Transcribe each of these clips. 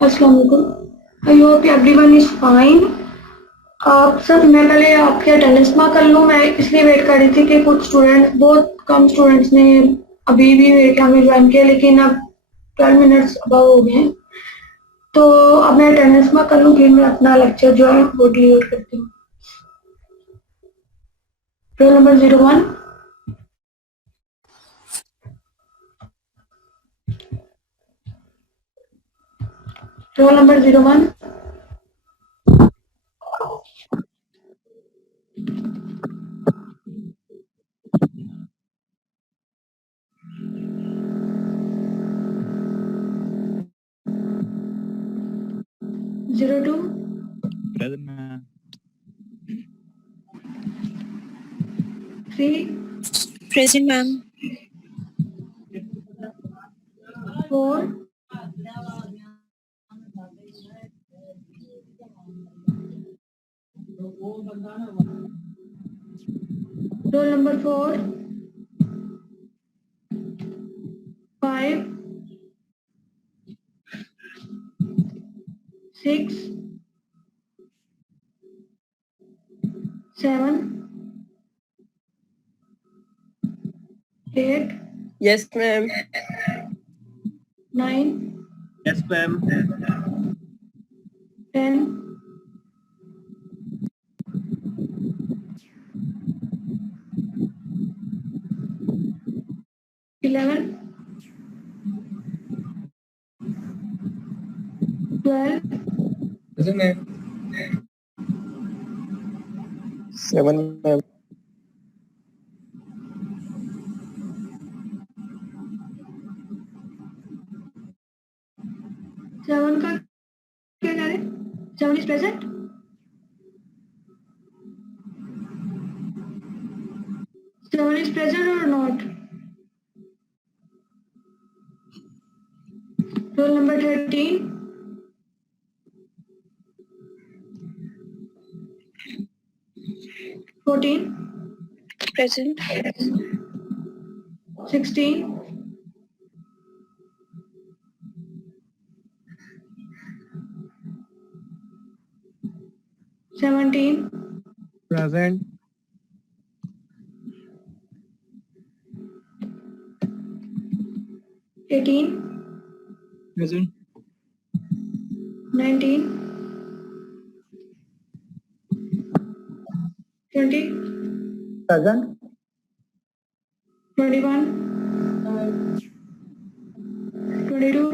अस्सलाम वालेकुम। I hope everyone is fine. आप सर, मैं पहले आपके अटेंडेंस मार्क कर लूँ। मैं इसलिए वेट कर रही थी कि कुछ स्टूडेंट, बहुत कम स्टूडेंट्स ने अभी भी मेरे क्लास में ज्वाइन किया, लेकिन अब 12 मिनट्स अबव हो गए हैं। तो अब मैं अटेंडेंस मार्क कर लूँ, फिर मैं अपना लेक्चर जो है वो डिलीवर करती हूँ। Roll number 01। Roll number 01। 02। Present, ma'am. 3। Present, ma'am. 4। 4। 5। 6। 7। 8। Yes, ma'am. 9। Yes, ma'am. 10। 11। 12। Present, ma'am. 7, ma'am. 7 का क्या कह रहे? 7 is present? Seven is present or not? Roll number 13. 14. Present. 16. 17. Present. 18. Present. 19. 20. Present. 21. 22.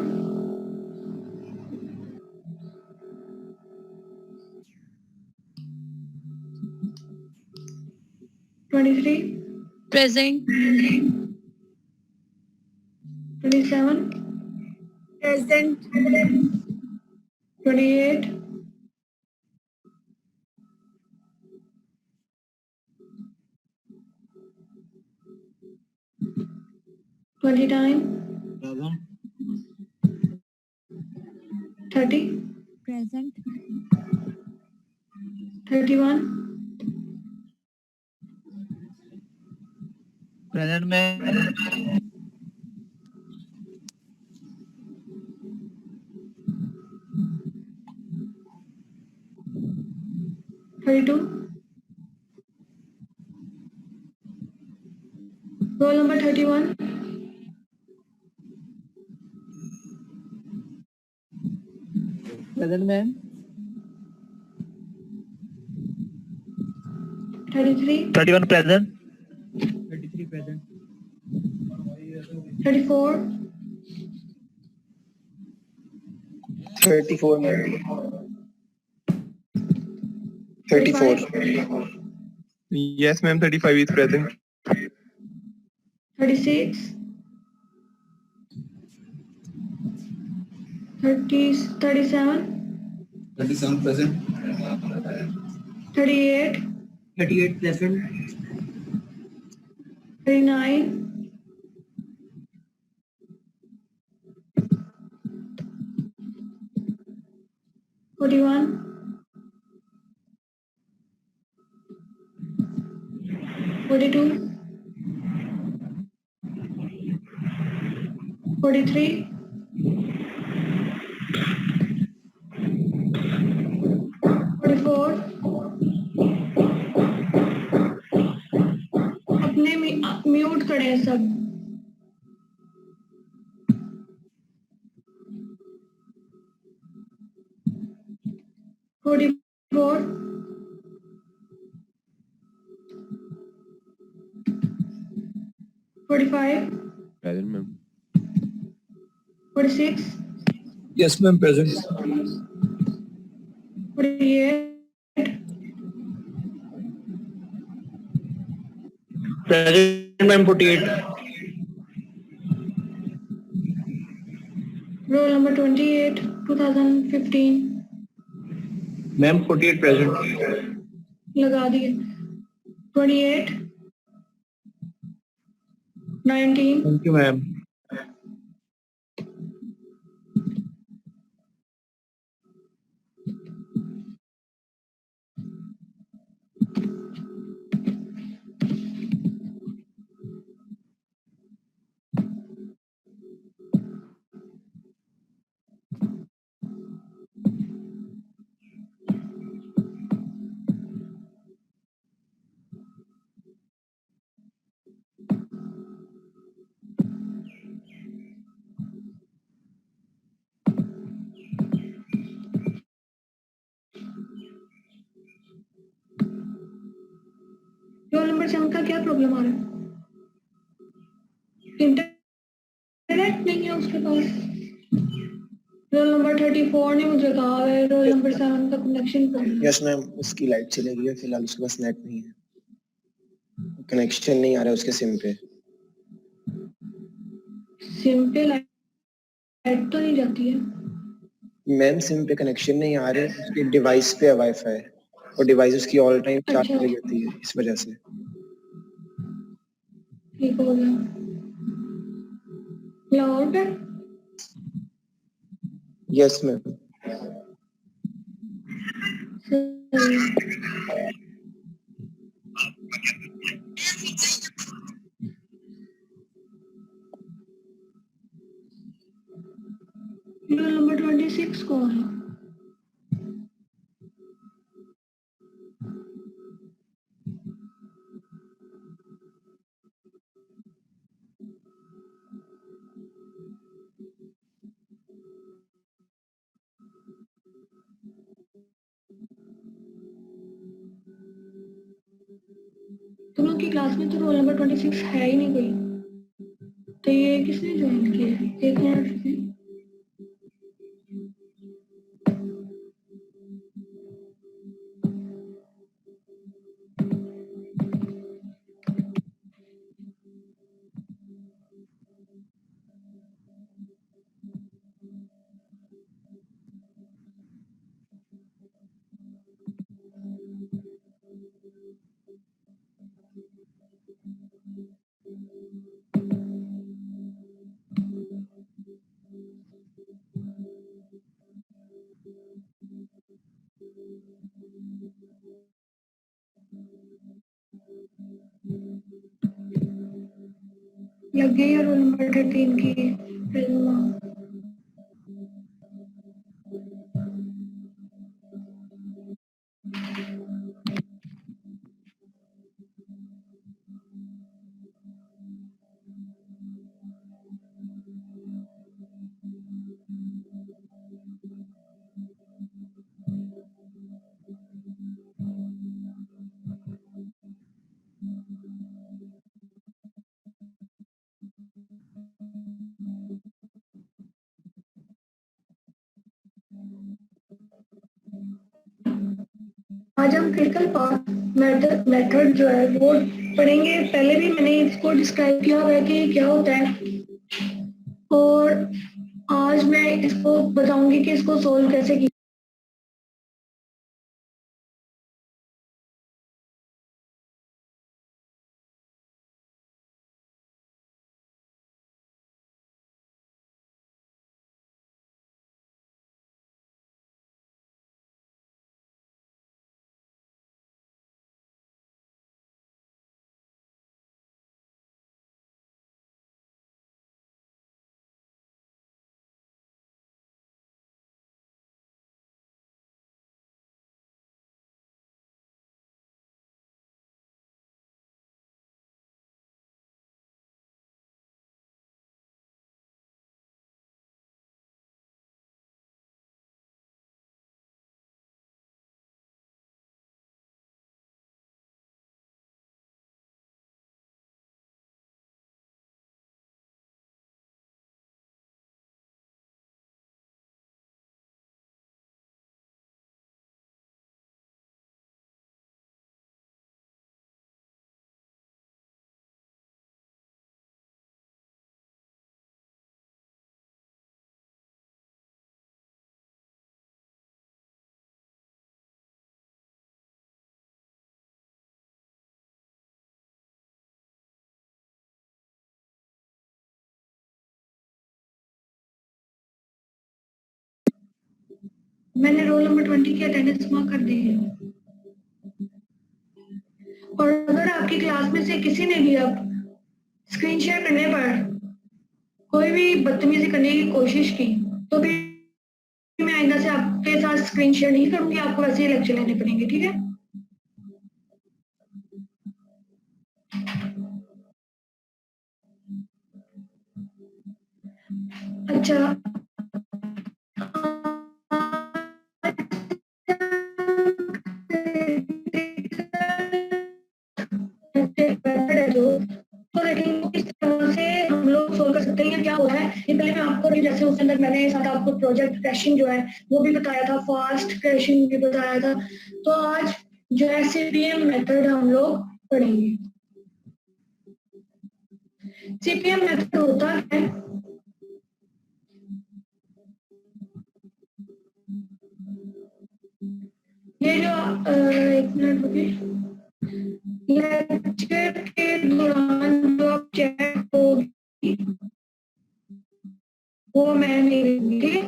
23. Present. 27. Present. 28. 29. Present. 30. Present. 31. Present, ma'am. 32. Roll number 31. Present, ma'am. 33. 31 present. 33 present. 34. 34, ma'am. 34. Yes, ma'am. 35 is present. 36. 37. 37 present. 38. 38 present. 39. 41, 42, 43, 44. अपने mute करें सब. 44, 45, Present, ma'am. 46, Yes, ma'am, present. 48, Present, ma'am, 48. roll number 28, 2015. Ma'am, 48 present. लगा दिए. 28, 19, Thank you, ma'am. Roll number 7 का क्या problem आ रहा है? Internet नहीं है उसके पास. रोल नंबर 34 ने मुझे कहा है रोल नंबर 7 का कनेक्शन प्रॉब्लम. यस मैम, उसकी लाइट चली गई है, फिलहाल उसके पास नेट नहीं है, कनेक्शन नहीं आ रहा है उसके सिम पे. सिम पे लाइट तो नहीं जाती है. मैम सिम पे कनेक्शन नहीं आ रहे, उसके डिवाइस पे है वाईफाई और डिवाइस उसकी ऑल टाइम चार्ज अच्छा. पे रहती है, इस वजह से. ठीक हो गया. लाहौर पे यस मैम. रोल नंबर 26 कौन है? तुम लोग की क्लास में तो रोल नंबर 26 है ही नहीं कोई. तो ये किसने ज्वाइन किया है? एक मिनट रुकिए. लग गई है रोल नंबर 13 की फिल्म. आज हम क्रिटिकल पाथ मेथड जो है वो पढ़ेंगे. पहले भी मैंने इसको डिस्क्राइब किया हुआ है कि ये क्या होता है, और आज मैं इसको बताऊंगी कि इसको सोल्व कैसे किया. मैंने रोल नंबर 20 की अटेंडेंस मार्क कर दी है। और अगर आपकी क्लास में से किसी ने भी अब स्क्रीन शेयर करने पर कोई भी बदतमीजी करने की कोशिश की तो भी मैं आइंदा से आपके साथ स्क्रीन शेयर नहीं करूंगी, आपको वैसे ही लेक्चर लेने पड़ेंगे, ठीक है? अच्छा, मेथड है जो, तो देखेंगे किस तरह से हम लोग सोल्व कर सकते हैं या क्या हो रहा है। ये पहले मैं आपको जैसे उस अंदर मैंने साथ आपको प्रोजेक्ट क्रैशिंग जो है वो भी बताया था, फास्ट क्रैशिंग भी बताया था। तो आज जो है सीपीएम मेथड हम लोग पढ़ेंगे। सीपीएम मेथड होता है, ये जो एक मिनट रुकिए, लेक्चर के दौरान जो आप चैट होगी वो मैं नहीं देखूंगी, ठीक है?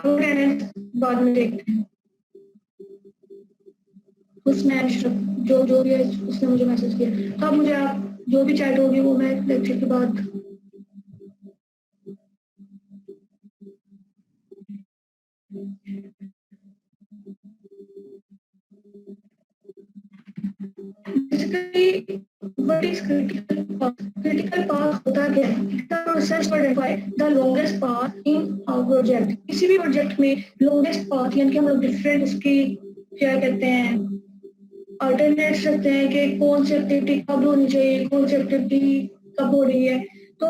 अब बाद में देखते हैं। उसने जो जो भी है उसने मुझे मैसेज किया, तो अब मुझे आप जो भी चैट होगी वो मैं लेक्चर के बाद basically what is critical path? Critical path होता क्या है? The process to identify the longest path in our project. किसी भी प्रोजेक्ट में longest path यानी कि हम लोग डिफरेंट उसकी क्या कहते हैं अल्टरनेट्स रखते हैं कि कौन सी एक्टिविटी कब होनी चाहिए, कौन सी एक्टिविटी कब हो रही है। तो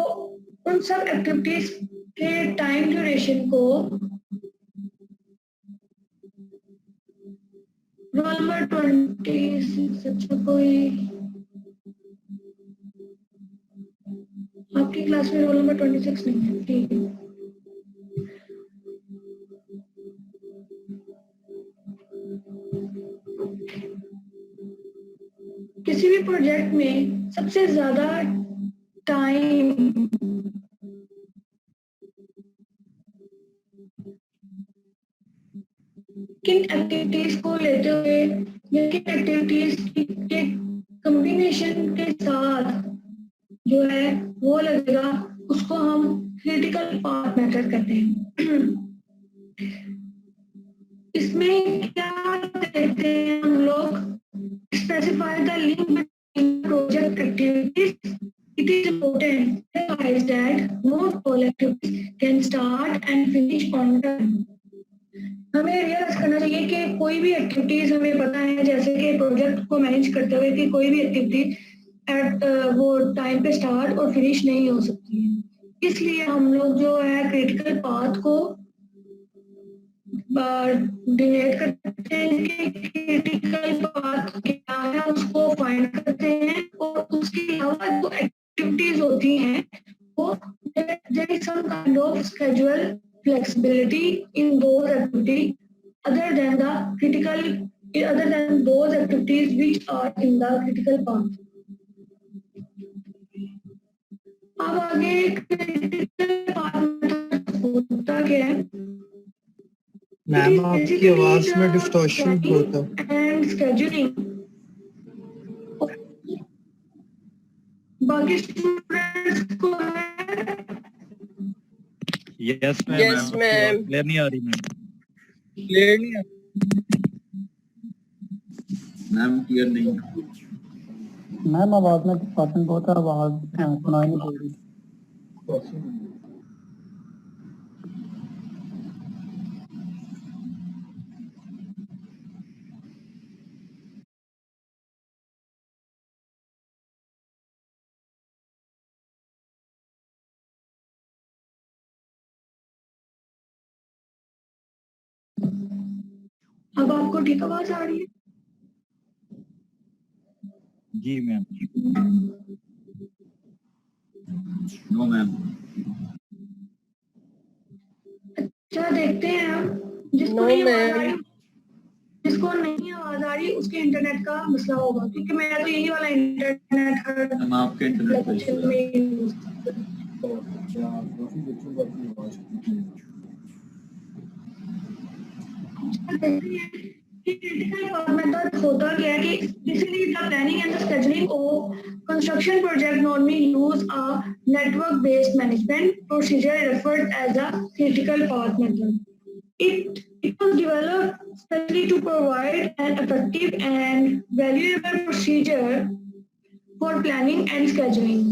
उन सब एक्टिविटीज के टाइम ड्यूरेशन को रोल नंबर 26 अच्छा कोई आपकी क्लास में रोल नंबर 26 नहीं है, ठीक है? किसी भी प्रोजेक्ट में सबसे ज्यादा टाइम किन एक्टिविटीज को लेते हुए या किन एक्टिविटीज के कॉम्बिनेशन के साथ जो है वो लगेगा, उसको हम क्रिटिकल पाथ मेथड कहते हैं। इसमें क्या कहते हैं हम लोग, specify the link between project activities. It is important to realize that not all activities can start and finish on time. हमें रियलाइज करना चाहिए कि कोई भी एक्टिविटीज हमें पता है जैसे कि प्रोजेक्ट को मैनेज करते हुए कि कोई भी एक्टिविटी एट वो टाइम पे स्टार्ट और फिनिश नहीं हो सकती है। इसलिए हम लोग जो है क्रिटिकल पाथ को डिनेट करते हैं कि क्रिटिकल पाथ क्या है, उसको फाइंड करते हैं और उसके अलावा जो एक्टिविटीज होती हैं वो there is some kind of schedule flexibility in those activities other than the critical other than those activities which are in the critical path. अब आगे critical path होता क्या है? मैम आपकी आवाज में डिस्टॉर्शन होता है। एंड scheduling बाकी स्टूडेंट्स को है yes ma'am. Yes, ma'am. Clear नहीं आ रही मैम। क्लियर नहीं आ मैम, क्लियर नहीं। मैम आवाज में डिस्टॉर्शन बहुत है, आवाज सुनाई नहीं दे रही। अब आपको ठीक आवाज आ रही है? जी मैम। No ma'am. अच्छा देखते हैं हम जिसको No, नहीं आवाज आ ma'am. रही, जिसको नहीं आवाज आ रही उसके इंटरनेट का मसला होगा, क्योंकि मैं तो यही वाला इंटरनेट हर मैम आपके इंटरनेट पे लेक्चर में यूज करती हूँ। critical path method होता क्या है कि basically the planning and the scheduling of construction project normally use a network based management procedure referred as a critical path method. It was developed especially to provide an effective and valuable procedure for planning and scheduling.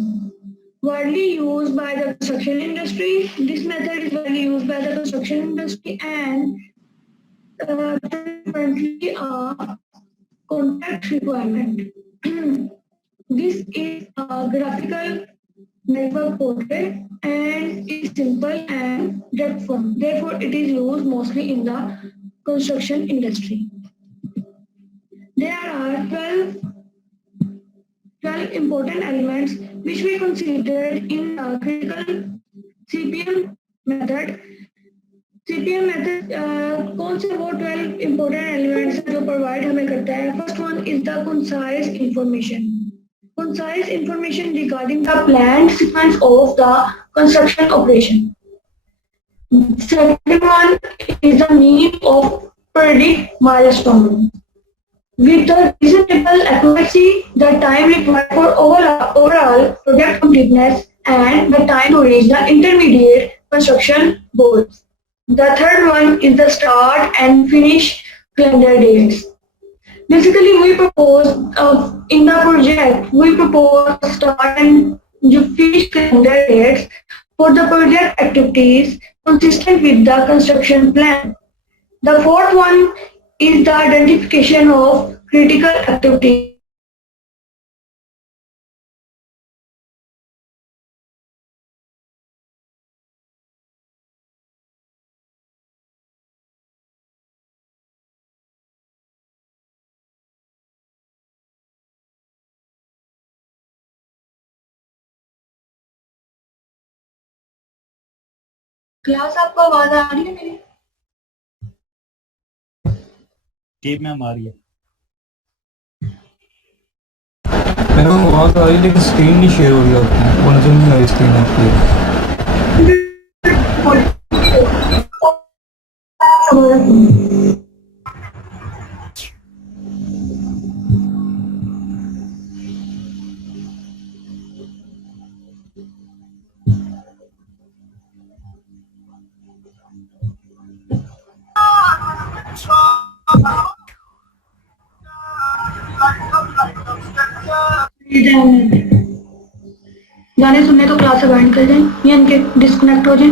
Widely used by the construction industry, this method is widely used by the construction industry and currently a contact requirement. This is a graphical network portrait and is simple and direct form. Therefore, it is used mostly in the construction industry. There are 12 important elements which we considered in the critical CPM method. CPM method कौन से वो 12 important elements हैं जो provide हमें करता है. First one is the concise information. Concise information regarding the planned sequence of the construction operation. Second one is the mean of predict milestone. With the reasonable accuracy, the time required for overall project completeness and the time to reach the intermediate construction goals. The third one is the start and finish calendar dates. Basically, we propose in the project, we propose start and finish calendar dates for the project activities consistent with the construction plan. The fourth one is the identification of critical activities. Class आपको आवाज आ रही है मेरी? जी ma'am आ रही है। मेरे को आवाज आ रही है लेकिन स्क्रीन नहीं शेयर हो रही है, वो नजर नहीं आ रही स्क्रीन आपकी। गाने सुनने तो क्लास अवॉइड कर दें या इनके डिस्कनेक्ट हो जाए.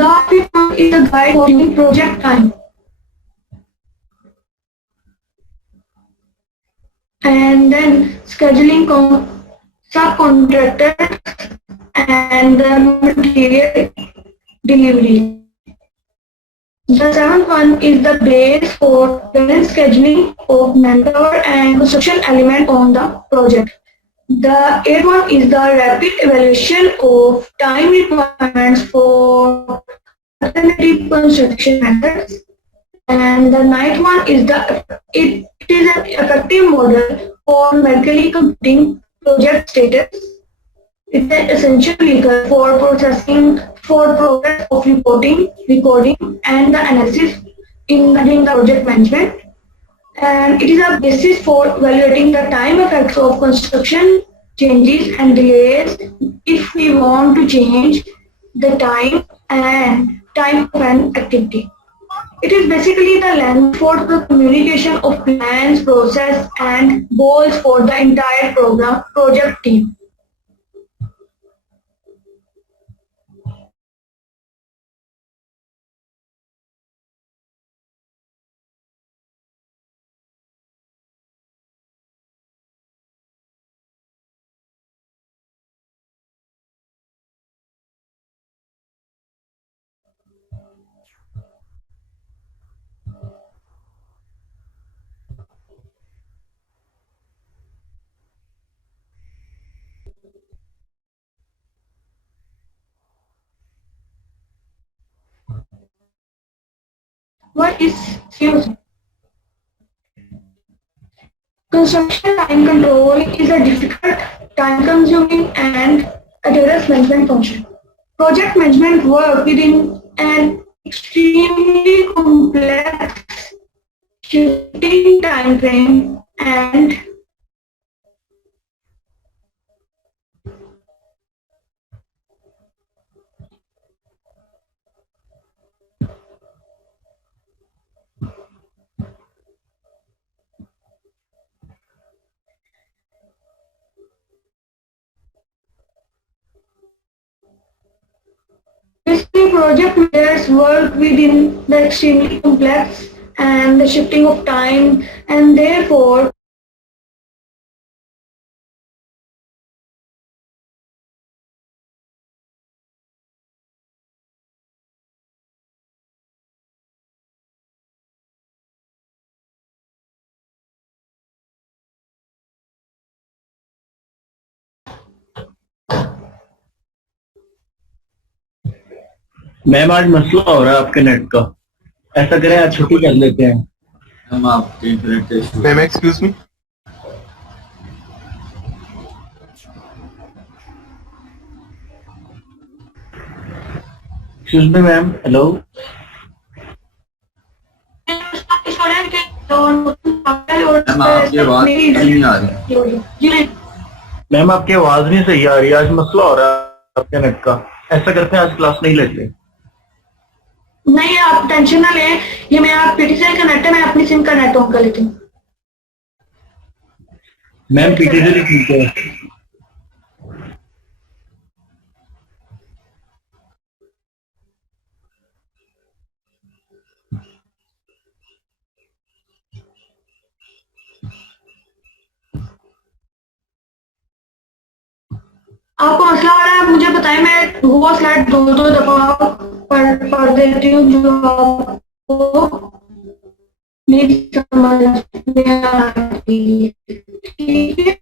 The fifth one is a guide for project time. And then scheduling subcontractors and the material delivery. The seventh one is the base for balanced scheduling of manpower and construction element on the project. The eighth one is the rapid evaluation of time requirements for alternative construction methods. And the ninth one is it is an effective model for medically computing project status. It's an essential vehicle for processing for progress of reporting, recording, and the analysis in the project management. And it is a basis for evaluating the time effects of construction changes and delays if we want to change the time and time of an activity. It is basically the language for the communication of plans, process, and goals for the entire project team. is COC. Construction time control is a difficult, time-consuming, and adherence management function. Project management work within an extremely complex shifting time frame and basically project managers work within the extremely complex and the shifting of time, and therefore ma'am आज मसला हो रहा है आपके net का, ऐसा करें आज छुट्टी कर लेते हैं। मैम आपके इंटरनेट का issue Ma'am, excuse me. Excuse me ma'am, hello. Ma'am आपकी आवाज नहीं आ रही। मैम आपकी आवाज नहीं सही आ रही, आज मसला हो रहा है आपके नेट का, ऐसा करते हैं आज क्लास नहीं लेते। नहीं, आप टेंशन ना लें, ये मैं आप पीटीसीएल का नेट है, मैं अपनी सिम का नेट ऑन कर लेती हूँ। मैम पीटीसीएल ठीक है। आपको मसला आ रहा है, आप मुझे बताएं, मैं वो स्लाइड दो दफा पढ़ देती हूँ जो आपको नहीं समझ में आती। ठीक है,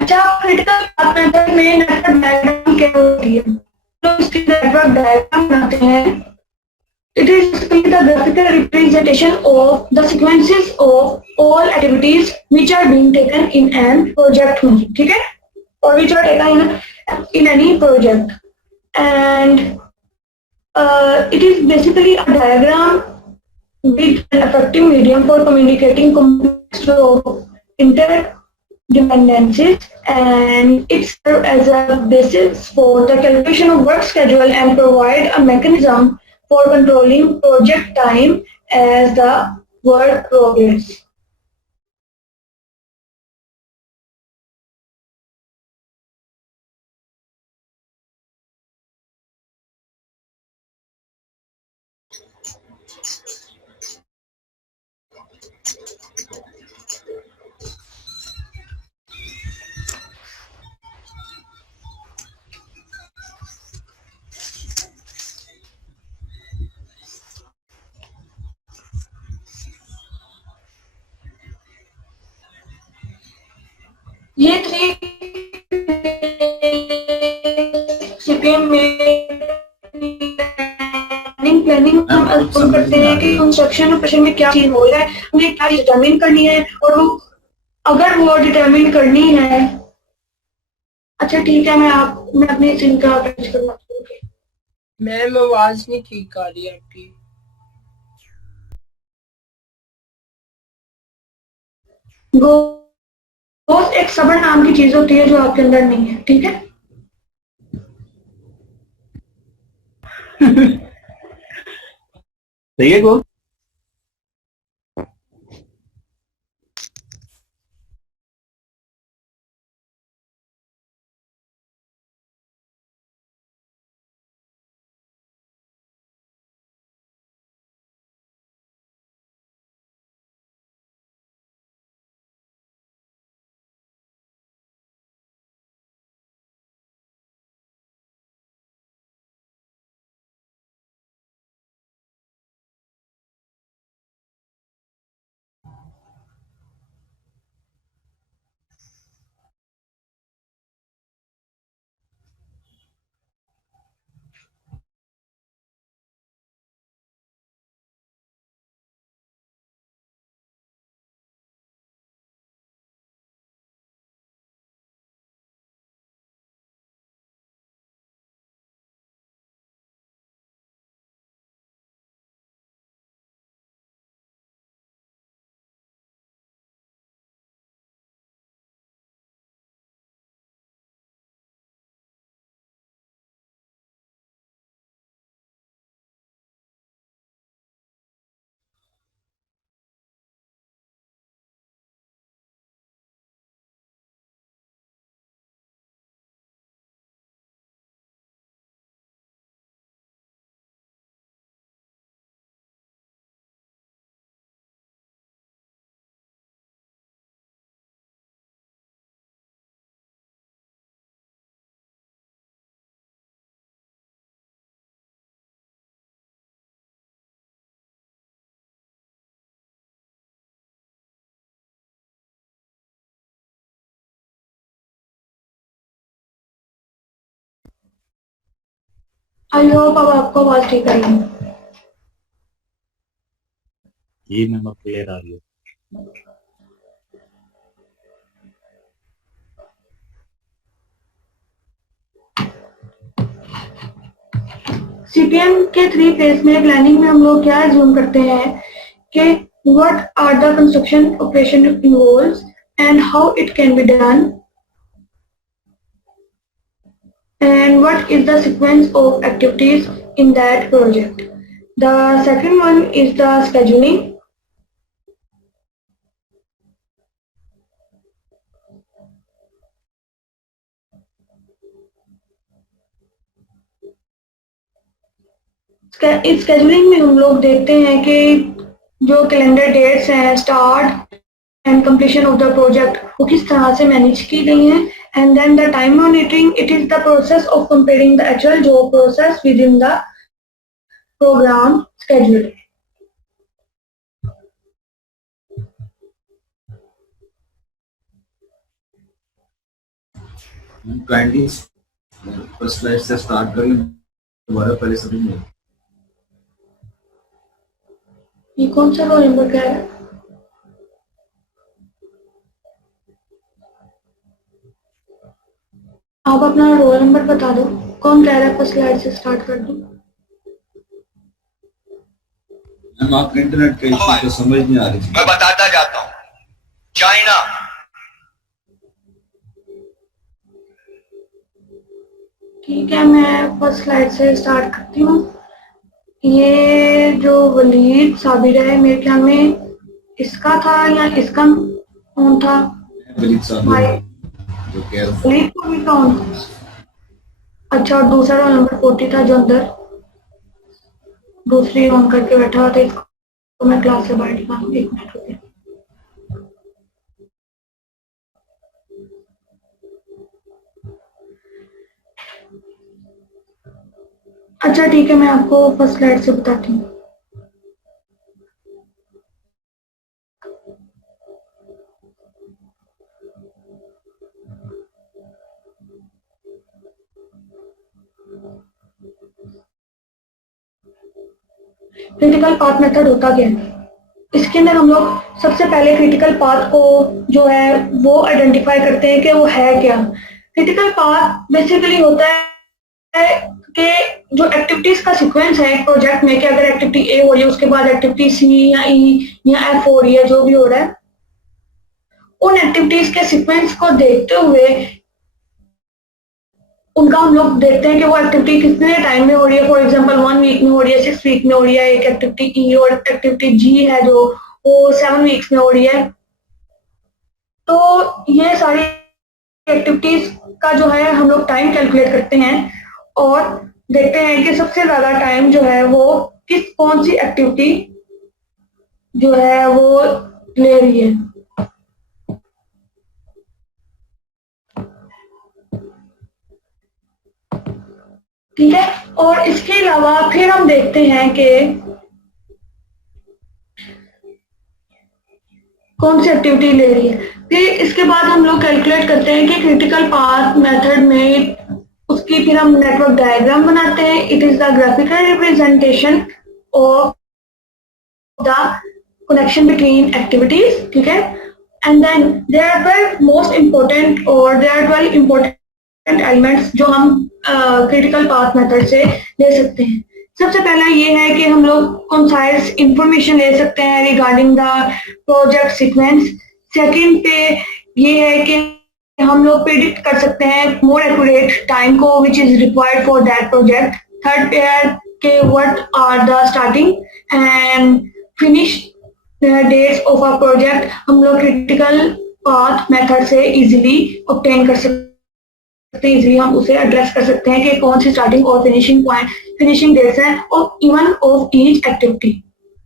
अच्छा, क्रिटिकल पाथ मेथड में नेटवर्क डायग्राम क्या होती है? तो इसकी नेटवर्क डायग्राम बनाते हैं। It is basically the graphical representation of the sequences of all activities which are being taken in an project, ठीक है? Or which are taken in any project, and it is basically a diagram with an effective medium for communicating complex of interdependencies, and it serves as a basis for the calculation of work schedule and provide a mechanism for controlling project time as the work progress. ये three CPM में planning हम assume करते हैं कि construction operation में क्या चीज हो रहा है, हमें क्या डिटरमिन करनी है, और वो अगर वो डिटरमिन करनी है। अच्छा ठीक है, मैं अपनी सिम का अटैच करवाती हूँ। मैम आवाज नहीं ठीक आ रही आपकी। वो एक सबर नाम की चीज होती है जो आपके अंदर नहीं है, ठीक है? सही है को आई होप अब आपको आवाज ठीक आई है। जी मैम अब क्लियर आ रही है। सीपीएम के 3 फेज में प्लानिंग में हम लोग क्या एज्यूम करते हैं कि what are the construction operation involves and how it can be done and what is the sequence of activities in that project. The second one is the scheduling. इस scheduling में हम लोग देखते हैं कि जो कैलेंडर डेट्स हैं start and completion of the project वो किस तरह से मैनेज की गई हैं, and then the time monitoring, it is the process of comparing the actual job process within the program schedule. Kindly first slide से start करें, दोबारा पहले समझ नहीं। ये कौन सा रोल नंबर का है? आप अपना रोल नंबर बता दो। कौन कह रहा है फर्स्ट स्लाइड से स्टार्ट कर दूं? मैम आप इंटरनेट के इशू तो समझ नहीं आ रही थी। मैं बताता जाता हूँ। चाइना, ठीक है, मैं फर्स्ट स्लाइड से स्टार्ट करती हूँ। ये जो वलीद साबिर है मेरे ख्याल में इसका था या इसका कौन था? वलीद साहब जो कह रहे वलीद को भी कौन? अच्छा, और दूसरा रोल नंबर 40 था जो अंदर दूसरी ऑन करके बैठा हुआ था। इसको मैं क्लास से बाहर निकालूं, 1 मिनट हो गया। अच्छा ठीक है, मैं आपको फर्स्ट स्लाइड से बताती हूँ। क्रिटिकल पाथ मेथड होता क्या है? इसके अंदर हम लोग सबसे पहले क्रिटिकल पाथ को जो है वो आइडेंटिफाई करते हैं कि वो है क्या। क्रिटिकल पाथ बेसिकली होता है कि जो एक्टिविटीज का सीक्वेंस है एक प्रोजेक्ट में, कि अगर एक्टिविटी ए हो रही है उसके बाद एक्टिविटी सी या ई या एफ हो रही है, जो भी हो रहा है, उन एक्टिविटीज के सीक्वेंस को देखते हुए उनका हम लोग देखते हैं कि वो एक्टिविटी कितने टाइम में हो रही है। फॉर एग्जांपल 1 वीक में हो रही है, 6 वीक में हो रही है। एक एक्टिविटी ई और एक्टिविटी जी है जो वो 7 वीक्स में हो रही है। तो ये सारी एक्टिविटीज का जो है हम लोग टाइम कैलकुलेट करते हैं और देखते हैं कि सबसे ज्यादा टाइम जो है वो कौन सी एक्टिविटी जो है वो ले रही है। ठीक है, और इसके अलावा फिर हम देखते हैं कि कौन सी एक्टिविटी ले रही है। फिर इसके बाद हम लोग कैलकुलेट करते हैं कि क्रिटिकल पाथ मेथड में उसकी फिर हम नेटवर्क डायग्राम बनाते हैं। It is the graphical representation of the connection between activities. ठीक है, and then there are 12 most important और देयर आर 12 इंपॉर्टेंट एलिमेंट्स जो हम क्रिटिकल पाथ मेथड से ले सकते हैं। सबसे पहला ये है कि हम लोग कंसाइज इंफॉर्मेशन ले सकते हैं regarding the project sequence. Second पे ये है कि हम लोग प्रिडिक्ट कर सकते हैं मोर एक्यूरेट टाइम को which is required for that project. Third पे है कि what are the starting and finish dates of a project. हम लोग क्रिटिकल पाथ मेथड से इजीली ऑब्टेन कर सकते हैं, इजीली हम उसे एड्रेस कर सकते हैं कि कौन सी स्टार्टिंग और फिनिशिंग पॉइंट, फिनिशिंग डेट्स हैं और even of each activity,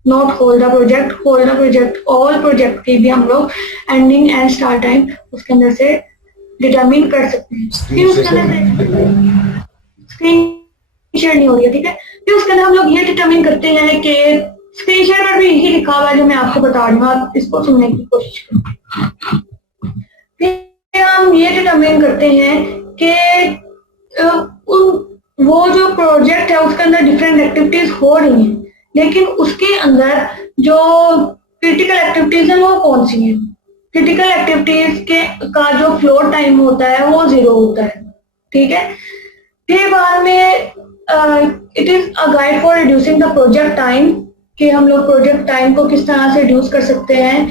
not whole the project, whole the project, all project की भी हम लोग एंडिंग एंड स्टार्ट टाइम उसके अंदर से डिटरमिन कर सकते हैं। फिर उसके अंदर स्क्रीन शेयर नहीं हो रही है, ठीक है। फिर उसके अंदर हम लोग ये डिटरमिन करते हैं कि स्क्रीन शेयर पर भी यही लिखा हुआ है जो मैं आपको बता रही हूँ, आप इसको सुनने की कोशिश करें। फिर हम ये डिटरमिन करते हैं कि उन वो जो प्रोजेक्ट है उसके अंदर डिफरेंट एक्टिविटीज हो रही हैं, लेकिन उसके अंदर जो क्रिटिकल एक्टिविटीज है वो कौन सी हैं? क्रिटिकल एक्टिविटीज के का जो फ्लोर टाइम होता है वो 0 होता है, ठीक है। फिर बाद में it is a guide for reducing the project time, कि हम लोग प्रोजेक्ट टाइम को किस तरह से रिड्यूस कर सकते हैं,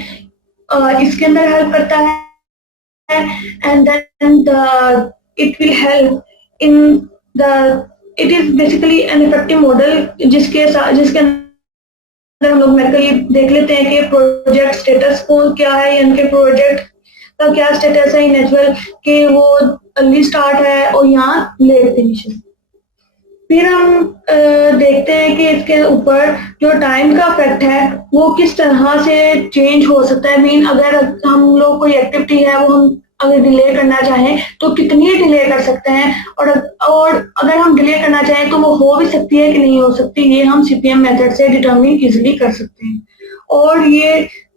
इसके अंदर हेल्प करता है। And then it will help in the, it is basically an effective model जिसके अंदर हम लोग मेडिकली देख लेते हैं कि प्रोजेक्ट स्टेटस को क्या है, यानी कि प्रोजेक्ट का क्या स्टेटस है नेचुरल, कि वो अर्ली स्टार्ट है और यहाँ लेट फिनिश है। फिर हम देखते हैं कि इसके ऊपर जो टाइम का इफेक्ट है वो किस तरह से चेंज हो सकता है। मीन अगर हम लोग कोई एक्टिविटी है वो हम अगर डिले करना चाहें तो कितनी डिले कर सकते हैं, और अगर हम डिले करना चाहें तो वो हो भी सकती है कि नहीं हो सकती, ये हम CPM मेथड से डिटरमिन इजीली कर सकते हैं। और ये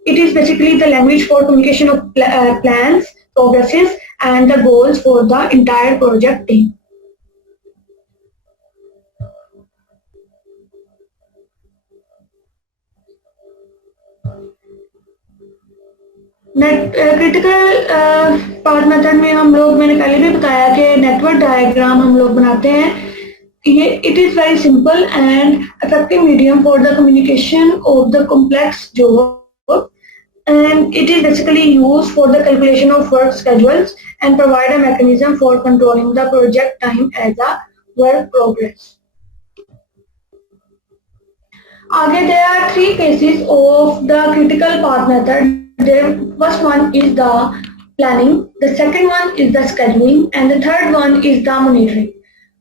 it is basically the language for communication of plans, progresses and the goals for the entire project team. Critical path method में हम लोग, मैंने पहले भी बताया कि नेटवर्क डायग्राम हम लोग बनाते हैं। ये it is very simple and effective medium for the communication of the complex job, and it is basically used for the calculation of work schedules and provide a mechanism for controlling the project time as a work progress. Again, there are 3 cases of the critical path method. The first one is the planning, the second one is the scheduling, and the third one is the monitoring.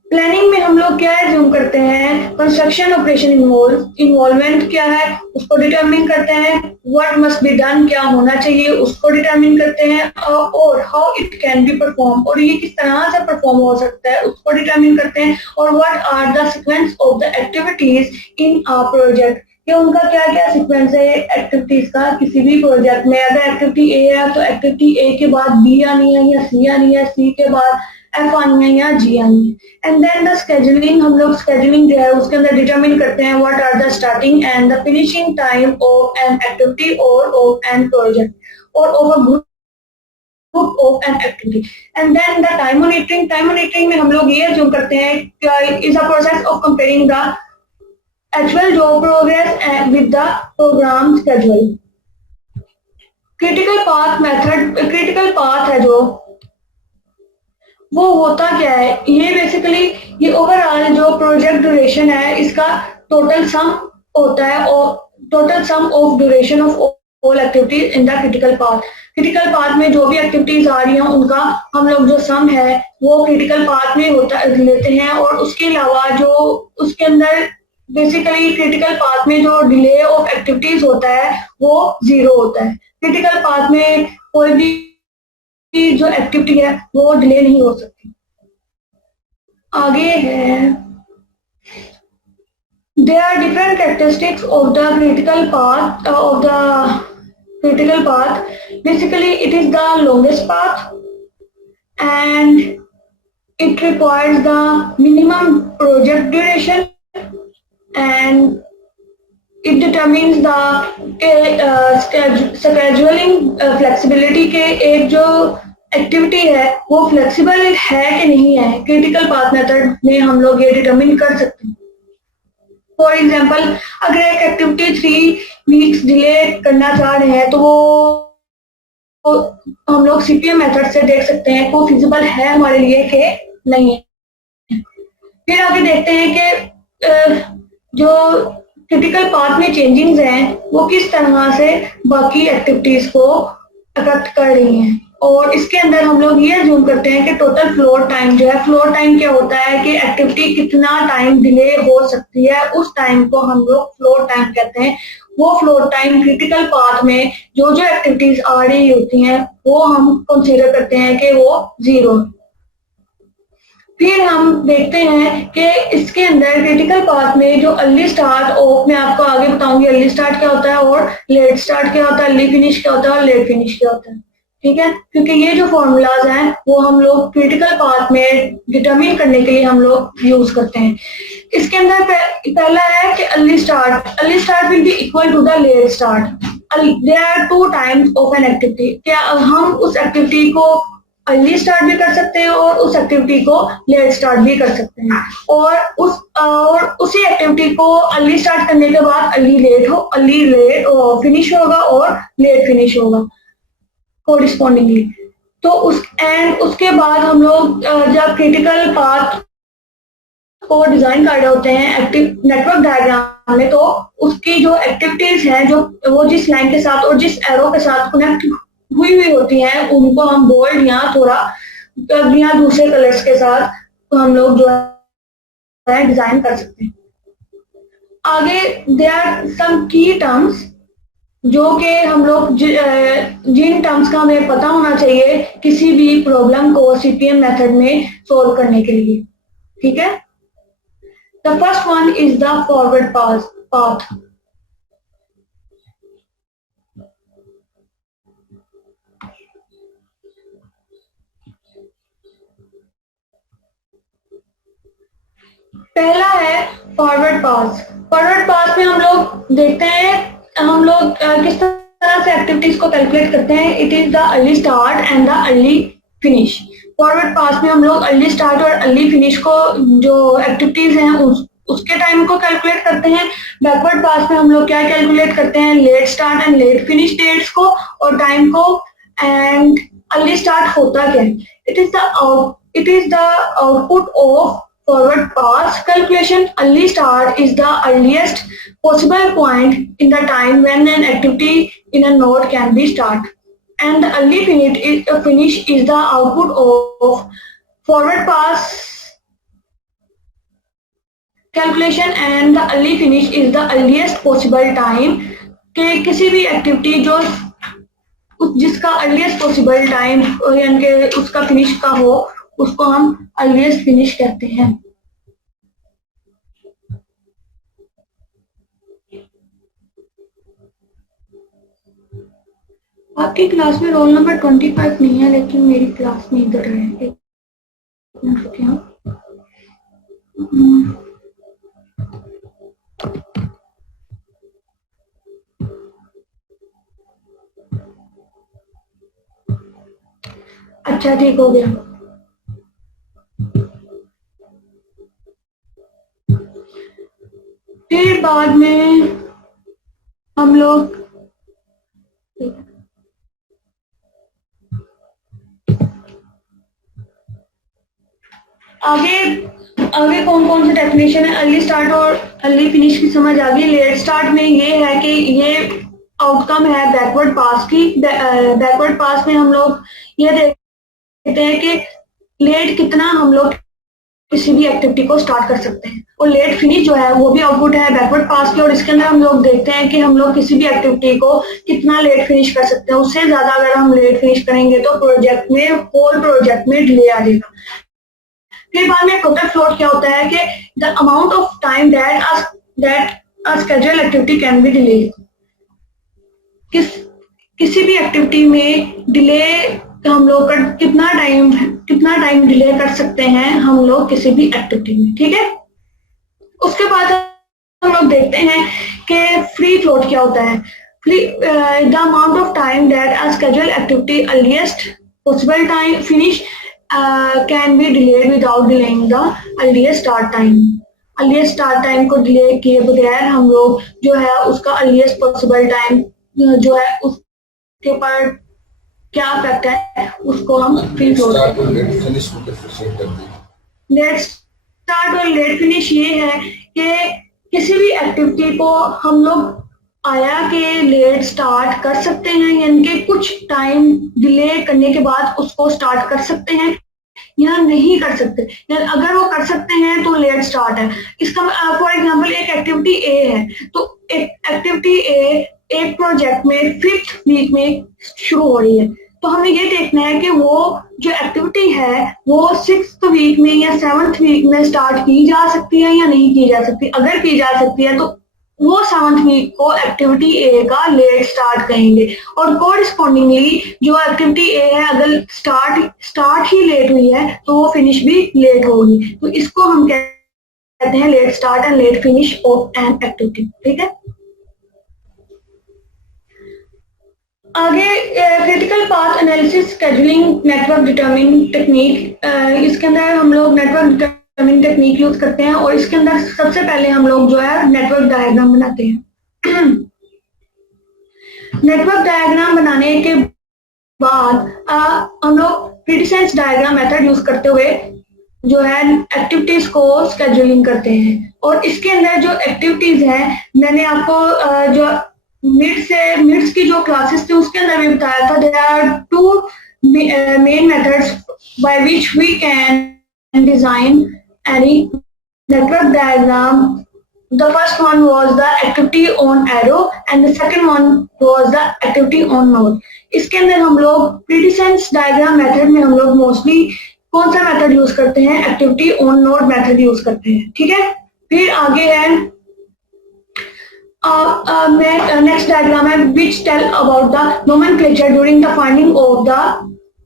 Planning में हम लोग क्या है zoom करते हैं, construction operation involvement क्या है उसको डिटरमिन करते हैं, व्हाट मस्ट बी डन क्या होना चाहिए उसको डिटरमिन करते हैं, और how it can be perform, और ये किस तरह से परफॉर्म हो सकता है उसको डिटरमिन करते हैं, और what are the sequence of the activities in a project, कि उनका क्या क्या सीक्वेंस है एक्टिविटीज का किसी भी प्रोजेक्ट में। अगर एक्टिविटी ए है तो एक्टिविटी ए के बाद बी आनी है या सी आनी है, सी के बाद एफ आनी है या जी आनी है। एंड देन द स्केड्यूलिंग, हम लोग स्केड्यूलिंग जो है उसके अंदर डिटरमिन करते हैं what are the starting and the finishing time of an activity और ऑफ एन प्रोजेक्ट और of a group of an activity. And then the time monitoring में हम लोग ये अज्यूम करते हैं is a process of comparing the actual job progress with the program schedule. Critical path है जो वो होता क्या है, ये बेसिकली ये ओवरऑल जो प्रोजेक्ट ड्यूरेशन है इसका टोटल सम होता है, और total sum of duration of all activities in the critical path में जो भी एक्टिविटीज आ रही हैं उनका हम लोग जो सम है वो क्रिटिकल पाथ में होता लेते हैं। और उसके अलावा जो उसके अंदर बेसिकली क्रिटिकल पाथ में जो डिले ऑफ एक्टिविटीज होता है वो 0 होता है। क्रिटिकल पाथ में कोई भी जो एक्टिविटी है वो डिले नहीं हो सकती। आगे है there are different characteristics of the critical path. Basically it is the longest path and it requires the minimum project duration and it determines the scheduling flexibility के एक जो एक्टिविटी है वो फ्लेक्सिबल है कि नहीं है, क्रिटिकल पाथ मेथड में हम लोग ये डिटरमिन कर सकते हैं। फॉर एग्जांपल अगर एक एक्टिविटी 3 वीक्स डिले करना चाह रहे हैं तो वो हम लोग CPM मेथड से देख सकते हैं वो फिजिबल है हमारे लिए कि नहीं है। फिर आगे देखते हैं कि जो क्रिटिकल पाथ में चेंजिंग्स हैं वो किस तरह से बाकी एक्टिविटीज को अफेक्ट कर रही हैं, और इसके अंदर हम लोग ये अज्यूम करते हैं कि टोटल फ्लोर टाइम जो है, फ्लोर टाइम क्या होता है कि एक्टिविटी कितना टाइम डिले हो सकती है उस टाइम को हम लोग फ्लोर टाइम कहते हैं। वो फ्लोर टाइम क्रिटिकल पाथ में जो जो एक्टिविटीज आ रही होती हैं वो हम कंसीडर करते हैं कि वो 0। फिर हम देखते हैं कि इसके अंदर क्रिटिकल पाथ में जो अर्ली स्टार्ट ऑफ, मैं आपको आगे बताऊंगी अर्ली स्टार्ट क्या होता है और लेट स्टार्ट क्या होता है, अर्ली फिनिश क्या होता है और लेट फिनिश क्या होता है। ठीक है, क्योंकि ये जो फॉर्मूलाज हैं वो हम लोग क्रिटिकल पाथ में डिटरमिन करने के लिए हम लोग यूज करते हैं। इसके अंदर पहला है कि early start will be equal to the late start. There are 2 times of an activity. क्या हम उस एक्टिविटी को अर्ली स्टार्ट भी कर सकते हैं और उस एक्टिविटी को लेट स्टार्ट भी कर सकते हैं, और उसी एक्टिविटी को अर्ली स्टार्ट करने के बाद अर्ली लेट फिनिश होगा और लेट फिनिश होगा कोरिस्पॉन्डिंगली। तो उसके बाद हम लोग जब क्रिटिकल पाथ को डिजाइन कर रहे होते हैं एक्टिव नेटवर्क डायग्राम में, तो उसकी जो एक्टिविटीज हैं जो वो जिस लाइन के साथ और जिस एरो के साथ कनेक्ट हुई होती हैं उनको हम बोल्ड या थोड़ा या दूसरे कलर्स के साथ तो हम लोग जो है डिजाइन कर सकते हैं। आगे देयर आर सम की टर्म्स जो कि हम लोग जिन टर्म्स का हमें पता होना चाहिए किसी भी प्रॉब्लम को सीपीएम मेथड में सोल्व करने के लिए। ठीक है, the first one is the forward path. पहला है फॉरवर्ड पास में हम लोग देखते हैं हम लोग किस तरह से एक्टिविटीज को कैलकुलेट करते हैं। It is the early start and the early finish. Forward pass में हम लोग अर्ली स्टार्ट और अर्ली फिनिश को जो एक्टिविटीज हैं उसके टाइम को कैलकुलेट करते हैं। बैकवर्ड पास में हम लोग क्या कैलकुलेट करते हैं, late start and late finish dates को और टाइम को। एंड अर्ली स्टार्ट होता क्या है, it is the output of forward path calculation. Early start is the earliest possible point in the time when an activity in a node can be start, and the early finish is the output of forward path calculation, and the early finish is the earliest possible time कि किसी भी activity जो जिसका earliest possible time यानी कि उसका finish का हो उसको हम अर्लीस्ट फिनिश कहते हैं। आपकी क्लास में रोल नंबर 25 नहीं है, लेकिन मेरी क्लास में इधर है। एक मिनट रुकिए। अच्छा, ठीक हो गया। फिर बाद में हम लोग आगे कौन कौन से डेफिनेशन है। अर्ली स्टार्ट और अर्ली फिनिश की समझ आ गई। लेट स्टार्ट में ये है कि ये आउटकम है बैकवर्ड पास की। बैकवर्ड पास में हम लोग ये देखते हैं कि लेट कितना हम लोग किसी भी एक्टिविटी को स्टार्ट कर सकते हैं, और लेट फिनिश जो है वो भी आउटपुट है बैकवर्ड पास की। और इसके अंदर हम लोग देखते हैं कि हम लोग किसी भी एक्टिविटी को कितना लेट फिनिश कर सकते हैं। उससे ज्यादा अगर हम लेट फिनिश करेंगे तो होल प्रोजेक्ट में डिले आ जाएगा। फिर बाद में टोटल फ्लोट क्या होता है कि the amount of time that a schedule activity can be delay. किसी भी एक्टिविटी में डिले हम लोग कितना टाइम डिले कर सकते हैं हम लोग किसी भी एक्टिविटी में। ठीक है, उसके बाद हम लोग देखते हैं कि फ्री फ्लोट क्या होता है। The amount of time that a schedule activity earliest possible time finish can be delayed without delaying the earliest start time. Earliest start time को डिले किए बगैर हम लोग जो है उसका अर्लीस्ट पॉसिबल टाइम जो है उसके ऊपर क्या इफेक्ट है उसको हम फ्री फ्लोट कहते हैं। लेट स्टार्ट और लेट फिनिश ये है कि किसी भी एक्टिविटी को हम लोग आया कि लेट स्टार्ट कर सकते हैं, यानी कि कुछ टाइम डिले करने के बाद उसको स्टार्ट कर सकते हैं या नहीं कर सकते। अगर वो कर सकते हैं तो लेट स्टार्ट है। इसका फॉर एग्जांपल एक एक्टिविटी ए है, तो एक एक्टिविटी ए एक प्रोजेक्ट में 5th वीक में शुरू हो रही है, तो हमें ये देखना है कि वो जो एक्टिविटी है वो 6th वीक में या 7th वीक में स्टार्ट की जा सकती है या नहीं की जा सकती। अगर की जा सकती है तो वो 7th वीक को एक्टिविटी ए का लेट स्टार्ट कहेंगे, और कोरिस्पॉन्डिंगली जो एक्टिविटी ए है अगर स्टार्ट ही लेट हुई है तो वो फिनिश भी लेट होगी, तो इसको हम कहते हैं late start and late finish of an activity. ठीक है, आगे critical path analysis scheduling network determining technique, इसके अंदर हम लोग नेटवर्क डिटरमिनिंग टेक्निक यूज करते हैं, और इसके अंदर सबसे पहले हम लोग जो है नेटवर्क डायग्राम बनाते हैं। नेटवर्क डायग्राम बनाने के बाद हम लोग प्रीडिसेंस डायग्राम मेथड यूज करते हुए जो है एक्टिविटीज को स्केड्यूलिंग करते हैं, और इसके अंदर जो एक्टिविटीज हैं मैंने आपको जो मिड्स की जो क्लासेस थी उसके अंदर भी बताया था, there are 2 main methods by which we can design any network diagram. The first one was the activity on arrow and the second one was the activity on node. इसके अंदर हम लोग प्रीडिसेंस डायग्राम मेथड में हम लोग mostly कौन सा method use करते हैं, activity on node method use करते हैं। ठीक है, फिर आगे है नेक्स्ट डायग्राम है which tell about the nomenclature during the finding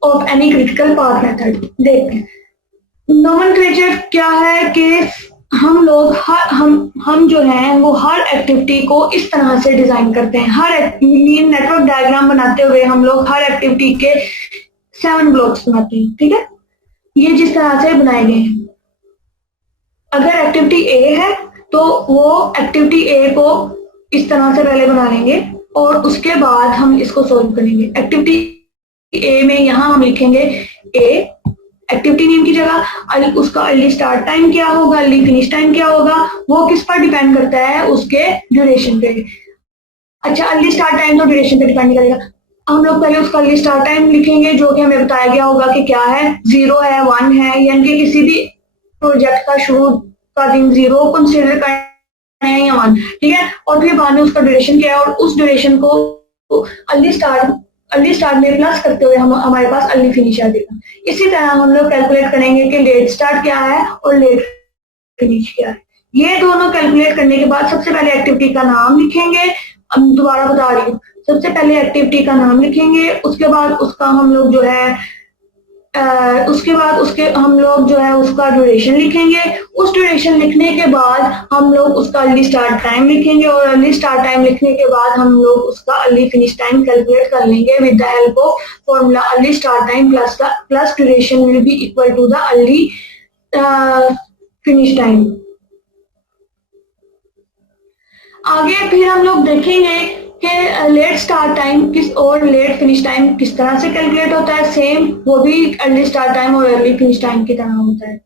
of any critical path method। देखते हैं नोमेनक्लेचर क्या है कि हम लोग हम जो हैं वो हर एक्टिविटी को इस तरह से डिजाइन करते हैं। हर नेटवर्क डायग्राम बनाते हुए हम लोग हर एक्टिविटी के 7 ब्लॉक्स बनाते हैं। ठीक है, ये जिस तरह से बनाए गए हैं, अगर एक्टिविटी ए है तो वो एक्टिविटी ए को इस तरह से पहले बना लेंगे और उसके बाद हम इसको सोल्व करेंगे। एक्टिविटी ए में यहाँ हम लिखेंगे ए, एक्टिविटी नेम की जगह उसका अर्ली स्टार्ट टाइम क्या होगा, अर्ली फिनिश टाइम क्या होगा, वो किस पर डिपेंड करता है, उसके ड्यूरेशन पे। अच्छा, अर्ली स्टार्ट टाइम तो ड्यूरेशन पे डिपेंड करेगा। हम लोग पहले उसका अर्ली स्टार्ट टाइम लिखेंगे जो कि हमें बताया गया होगा कि क्या है, 0 है, 1 है, यानी कि किसी भी प्रोजेक्ट का शुरू का दिन 0 कंसिडर करना है या 1। ठीक है, और फिर बाद में उसका ड्यूरेशन क्या है और उस ड्यूरेशन को अर्ली स्टार्ट में प्लस करते हुए हमारे पास अर्ली फिनिश आ जाएगा। इसी तरह हम लोग कैलकुलेट करेंगे कि लेट स्टार्ट क्या है और लेट फिनिश क्या है। ये दोनों कैलकुलेट करने के बाद सबसे पहले एक्टिविटी का नाम लिखेंगे। दोबारा बता रही हूँ, सबसे पहले एक्टिविटी का नाम लिखेंगे, उसके बाद उसका हम लोग जो है उसका ड्यूरेशन लिखेंगे। उस ड्यूरेशन लिखने के बाद हम लोग उसका अर्ली स्टार्ट टाइम लिखेंगे और अर्ली स्टार्ट टाइम लिखने के बाद हम लोग उसका अर्ली फिनिश टाइम कैलकुलेट कर लेंगे with the help of formula early start time plus duration will be equal to the early finish time. आगे फिर हम लोग देखेंगे कि लेट स्टार्ट टाइम किस और लेट फिनिश टाइम किस तरह से कैलकुलेट होता है। सेम वो भी अर्ली स्टार्ट टाइम और अर्ली फिनिश टाइम की तरह होता है।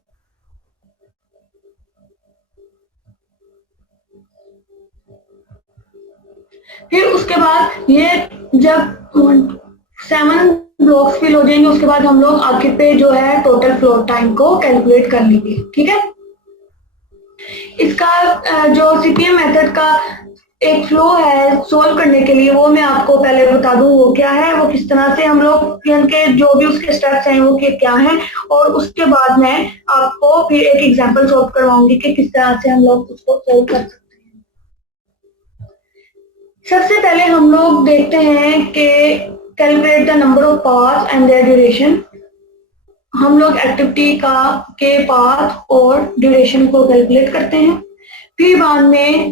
फिर उसके बाद ये जब 7 ब्लॉक्स फिल हो जाएंगे उसके बाद हम लोग आखिर पे जो है टोटल फ्लोट टाइम को कैलकुलेट कर लेंगे। ठीक है, इसका जो सीपीएम मेथड का एक फ्लो है सोल्व करने के लिए, वो मैं आपको पहले बता दूं वो क्या है, वो किस तरह से हम लोग के जो भी उसके स्टेप्स हैं वो क्या हैं, और उसके बाद मैं आपको फिर एक एग्जांपल सॉल्व करवाऊंगी कि किस तरह से हम लोग उसको सॉल्व कर सकते हैं। सबसे पहले हम लोग देखते हैं कि calculate the number of path and their duration. हम लोग एक्टिविटी के पाथ और ड्यूरेशन को कैलकुलेट करते हैं। फिर बाद में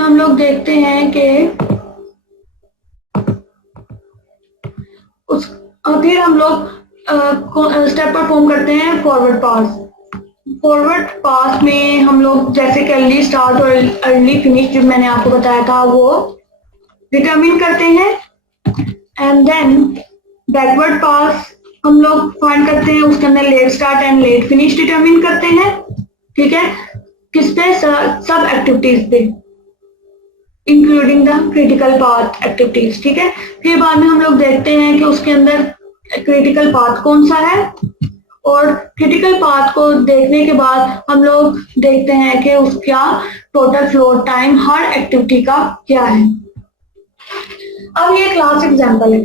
हम लोग देखते हैं कि फिर हम लोग स्टेप परफॉर्म करते हैं फॉरवर्ड पास। फॉरवर्ड पास में हम लोग जैसे कि अर्ली स्टार्ट और अर्ली फिनिश जो मैंने आपको बताया था वो डिटरमिन करते हैं, एंड देन बैकवर्ड पास हम लोग फाइंड करते हैं, उसके अंदर late start and late finish determine करते हैं। ठीक है, किस पे, सब एक्टिविटीज पे including the critical path activities. ठीक है, फिर बाद में हम लोग देखते हैं कि उसके अंदर क्रिटिकल पाथ कौन सा है, और क्रिटिकल पाथ को देखने के बाद हम लोग देखते हैं कि उसका टोटल फ्लोट टाइम हर एक्टिविटी का क्या है। अब ये क्लास एग्जाम्पल है।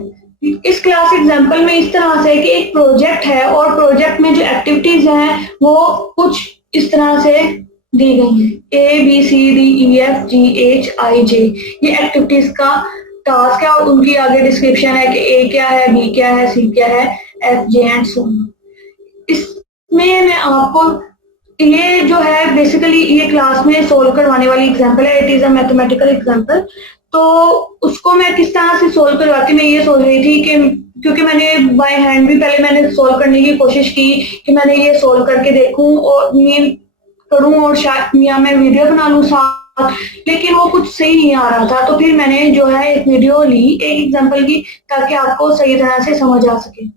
इस क्लास एग्जाम्पल में इस तरह से कि एक प्रोजेक्ट है और प्रोजेक्ट में जो एक्टिविटीज हैं वो कुछ इस तरह से दी गई हैं, ABCDEFGHIJ। ये एक्टिविटीज का टास्क है और उनकी आगे डिस्क्रिप्शन है कि A क्या है, B क्या है, C क्या है, FJ एंड सो ऑन। इसमें मैं आपको ये जो है बेसिकली ये क्लास में सोल्व करवाने वाली एग्जांपल है। It is a mathematical example. तो उसको मैं किस तरह से सोल्व करवाती, मैं ये सोच रही थी कि क्योंकि मैंने बाय हैंड भी पहले मैंने सोल्व करने की कोशिश की कि मैंने ये सोल्व करके देखूं और मीन करूं और शायद या मैं वीडियो बना लूं साथ, लेकिन वो कुछ सही नहीं आ रहा था। तो फिर मैंने जो है एक वीडियो ली एक एग्जांपल की ताकि आपको सही तरह से समझ आ सके।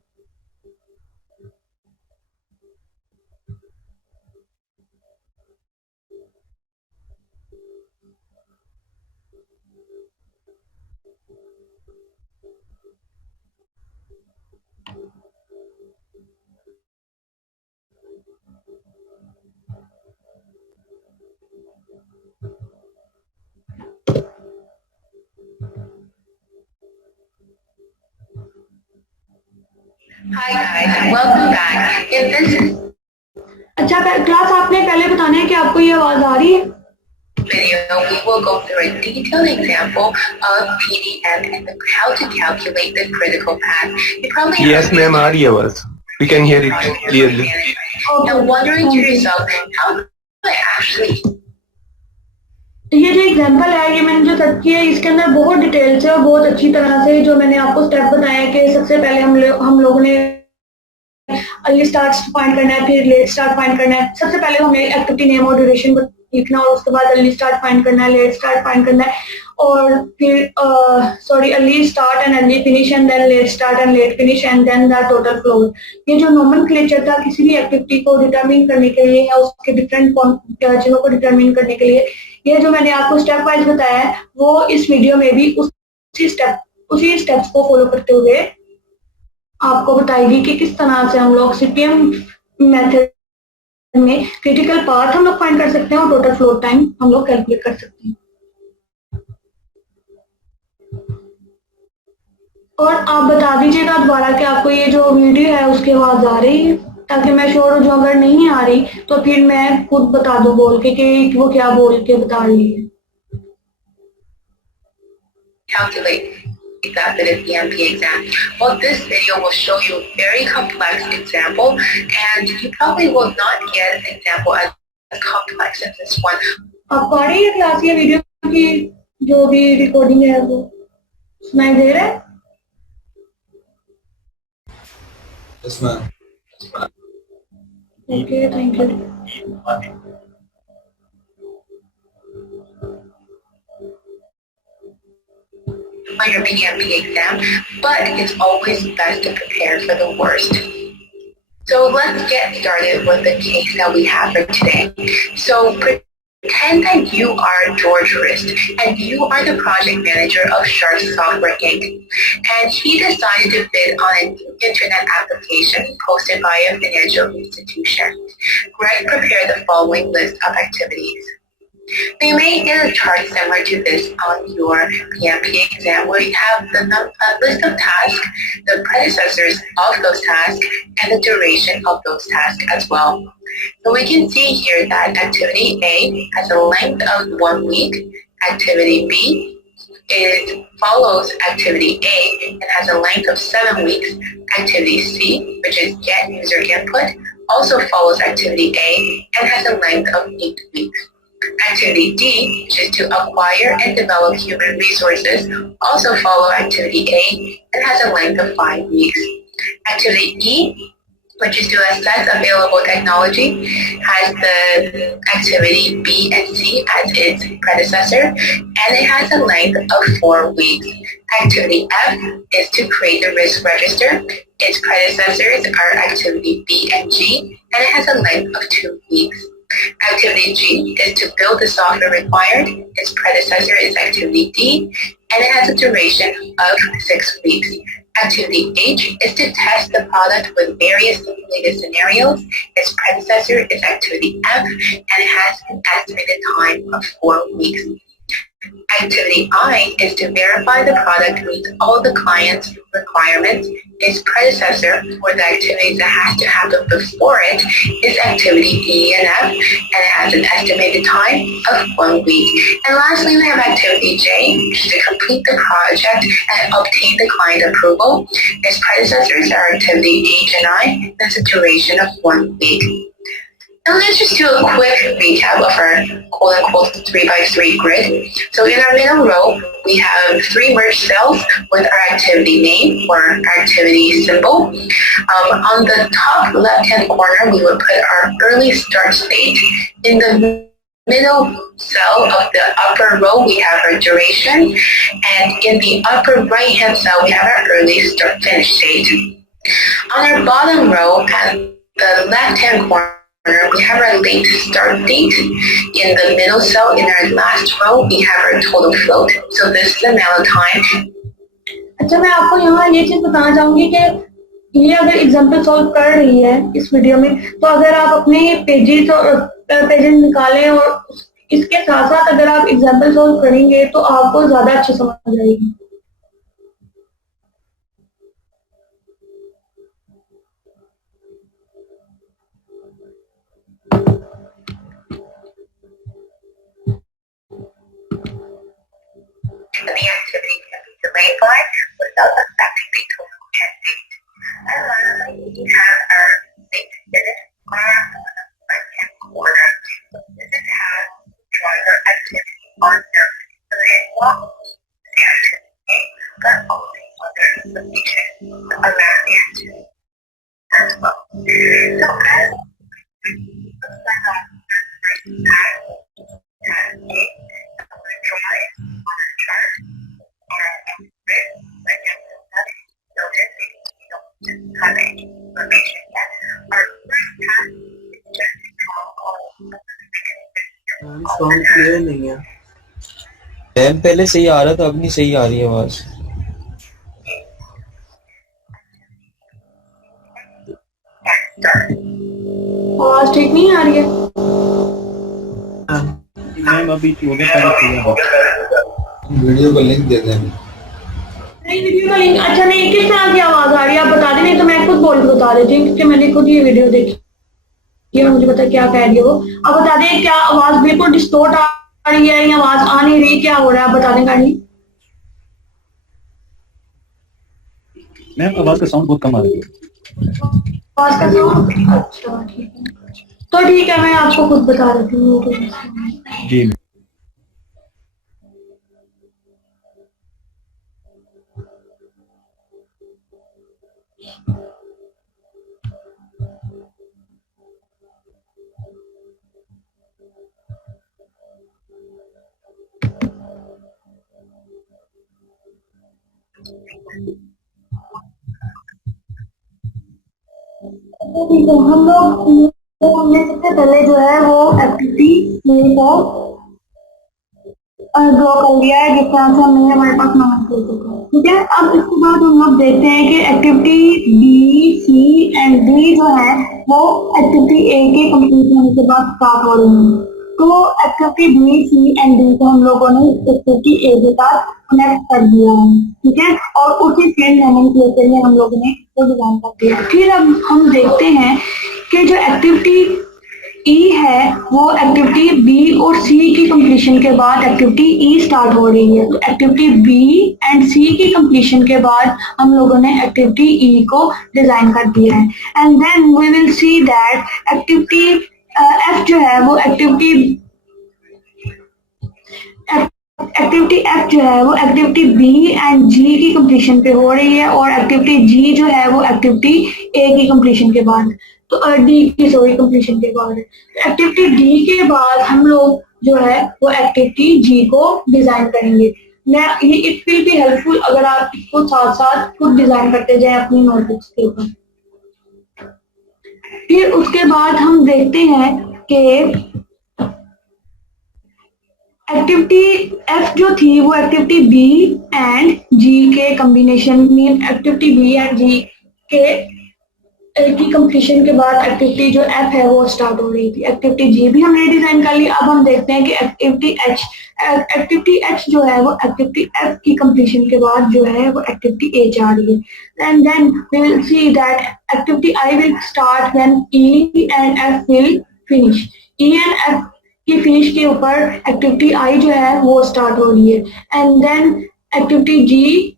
Hi guys, and welcome back. In this अच्छा क्लास आपने पहले बताना है कि आपको ये आवाज आ रही है। video, we will go through a detailed example of PDF and how to calculate the critical path. You probably Yes, ma'am, aa rahi hai awaaz. We can hear it clearly. Now wondering to yourself, how do I actually ये जो example है ये मैंने जो search किया है इसके अंदर बहुत डिटेल से और बहुत अच्छी तरह से जो मैंने आपको स्टेप बताया है कि सबसे पहले हम लोगों ने अर्ली स्टार्ट फाइंड करना है, फिर लेट स्टार्ट फाइंड करना है। सबसे पहले हमें एक्टिविटी नेम और ड्यूरेशन लिखना और उसके बाद अर्ली स्टार्ट फाइंड करना है, लेट स्टार्ट फाइंड करना है और फिर early start and early finish and then late start and late finish and then the total float. ये जो नोमेनक्लेचर था किसी भी एक्टिविटी को डिटरमिन करने के लिए या उसके डिफरेंट चीजों को डिटरमिन करने के लिए, ये जो मैंने आपको स्टेप वाइज बताया है वो इस वीडियो में भी उसी स्टेप्स को फॉलो करते हुए आपको बताएगी कि किस तरह से हम लोग सीपीएम मेथड में क्रिटिकल पाथ हम लोग फाइंड कर सकते हैं और टोटल फ्लोट टाइम हम लोग कैलकुलेट कर सकते हैं। और आप बता दीजिएगा दोबारा कि आपको ये जो वीडियो है उसकी आवाज आ रही है, ताकि मैं श्योर हो जाऊं। अगर नहीं आ रही तो फिर मैं खुद बता दूं बोल के कि वो क्या बोल के बता रही है। calculate that for the PMP exam? Well, this video will show you a very complex example, and you probably will not get an example as complex as this one. आपको आ रही है क्लास ये वीडियो की जो भी recording है वो सुनाई दे रहा है? Yes, ma'am. Okay, thank you. On your PMP exam, but it's always best to prepare for the worst. So let's get started with the case that we have for today. So pretend that you are George Rist and you are the project manager of Sharp Software Inc. And he decided to bid on an internet application posted by a financial institution. Greg prepared the following list of activities. You may get a chart similar to this on your PMP exam where you have a list of tasks, the predecessors of those tasks, and the duration of those tasks as well. So we can see here that activity A has a length of 1 week, activity B follows activity A and has a length of 7 weeks, activity C, which is get user input, also follows activity A and has a length of 8 weeks. Activity D, which is to acquire and develop human resources, also follow activity A and has a length of 5 weeks. Activity E, which is to assess available technology, has the activity B and C as its predecessor, and it has a length of 4 weeks. Activity F is to create the risk register. Its predecessors are activity B and G, and it has a length of 2 weeks. Activity G is to build the software required. Its predecessor is activity D, and it has a duration of 6 weeks. Activity H is to test the product with various simulated scenarios. Its predecessor is activity F, and it has an estimated time of 4 weeks. Activity I is to verify the product meets all the client's requirements. Its predecessor, or the activity that has to happen before it, is activity E and F, and it has an estimated time of 1 week. And lastly, we have activity J, which is to complete the project and obtain the client approval. Its predecessors are activity H and I, and it's a duration of 1 week. Now let's just do a quick recap of our quote-unquote 3x3 grid. So in our middle row, we have 3 merged cells with our activity name or our activity symbol. On the top left-hand corner, we would put our early start state. In the middle cell of the upper row, we have our duration. And in the upper right-hand cell, we have our early start finish date. On our bottom row, at the left-hand corner, we have our late start date. In the middle cell, in our last row, we have our total float. So this is the amount of time. अच्छा, मैं आपको यहाँ ये चीज बताना चाहूंगी कि ये अगर एग्जाम्पल सॉल्व कर रही है इस वीडियो में, तो अगर आप अपने पेजेस निकालें और इसके साथ साथ अगर आप एग्जाम्पल सॉल्व करेंगे तो आपको ज्यादा अच्छी समझ आएगी. The activity can be delayed by without affecting the total end date. And lastly, we have our date finish bar on the right-hand corner. So this is how driver activity on there. So it won't be the activity, but only other information around the activity as well. So as sound clear नहीं है. Ma'am पहले सही आ रहा था, अब नहीं सही आ रही है आवाज. आवाज ठीक नहीं आ रही है. मैम अभी वीडियो का लिंक दे दें. नहीं, वीडियो का लिंक. अच्छा, नहीं, किस तरह की आवाज आ रही है आप बता दें, नहीं तो मैं खुद बोल के बता देती हूँ क्योंकि मैंने खुद ये वीडियो देखी है, मुझे पता क्या कह रही है वो. आप बता दें क्या आवाज बिल्कुल डिस्टोर्ट आ रही है या आवाज आ नहीं रही, क्या हो रहा है आप बता दें काइंडली. मैम आवाज का साउंड बहुत कम आ रही है. आवाज का साउंड अच्छा ठीक है, तो ठीक है मैं आपको खुद बता देती हूँ. जी हम लोग सबसे पहले जो है वो एक्टिविटी को ड्रॉ कर लिया है, जिस तरह से हमने हमारे पास नंबर कर चुका है. ठीक है, अब इसके बाद हम लोग देखते हैं कि activity B, C and D जो है वो एक्टिविटी ए के कंप्लीट होने के बाद स्टार्ट हो रही है. तो activity B, C and D को हम लोगों ने एक्टिविटी ए के साथ कनेक्ट कर दिया है. ठीक है, और उसी सेम नोमेनक्लेचर में हम लोगों ने इसको डिजाइन कर दिया. फिर अब हम देखते हैं कि जो एक्टिविटी ई है वो एक्टिविटी बी और सी की कंप्लीशन के बाद एक्टिविटी ई स्टार्ट हो रही है. तो एक्टिविटी बी एंड सी की कंप्लीशन के बाद हम लोगों ने एक्टिविटी ई को डिजाइन कर दिया है. And then we will see that activity F जो है वो एक्टिविटी एफ जो है वो एक्टिविटी बी एंड जी की कंप्लीशन पे हो रही है और एक्टिविटी जी जो है वो एक्टिविटी ए की कंप्लीशन के बाद, तो डी की सॉरी कंप्लीशन के बाद. एक्टिविटी डी के बाद हम लोग जो है वो एक्टिविटी जी को डिजाइन करेंगे. मैं ये इट विल बी हेल्पफुल अगर आप इसको साथ साथ खुद डिजाइन करते जाए अपनी नोटबुक्स के ऊपर. फिर उसके बाद हम देखते हैं कि एक्टिविटी एफ जो थी वो एक्टिविटी बी एंड जी के कॉम्बिनेशन में, एक्टिविटी बी एंड जी के की कंप्लीशन के बाद एक्टिविटी जो एफ है वो स्टार्ट हो रही थी। एक्टिविटी जी भी हमने डिजाइन कर ली। अब हम देखते हैं कि एक्टिविटी एच जो है वो एक्टिविटी एफ की कंप्लीशन के बाद जो है वो एक्टिविटी ए जा रही है। And then we will see that activity I will start when E and F will finish. E and F की फिनिश के ऊपर एक्टिविटी आई जो है वो स्टार्ट हो रही है। एंड देन एक्टिविटी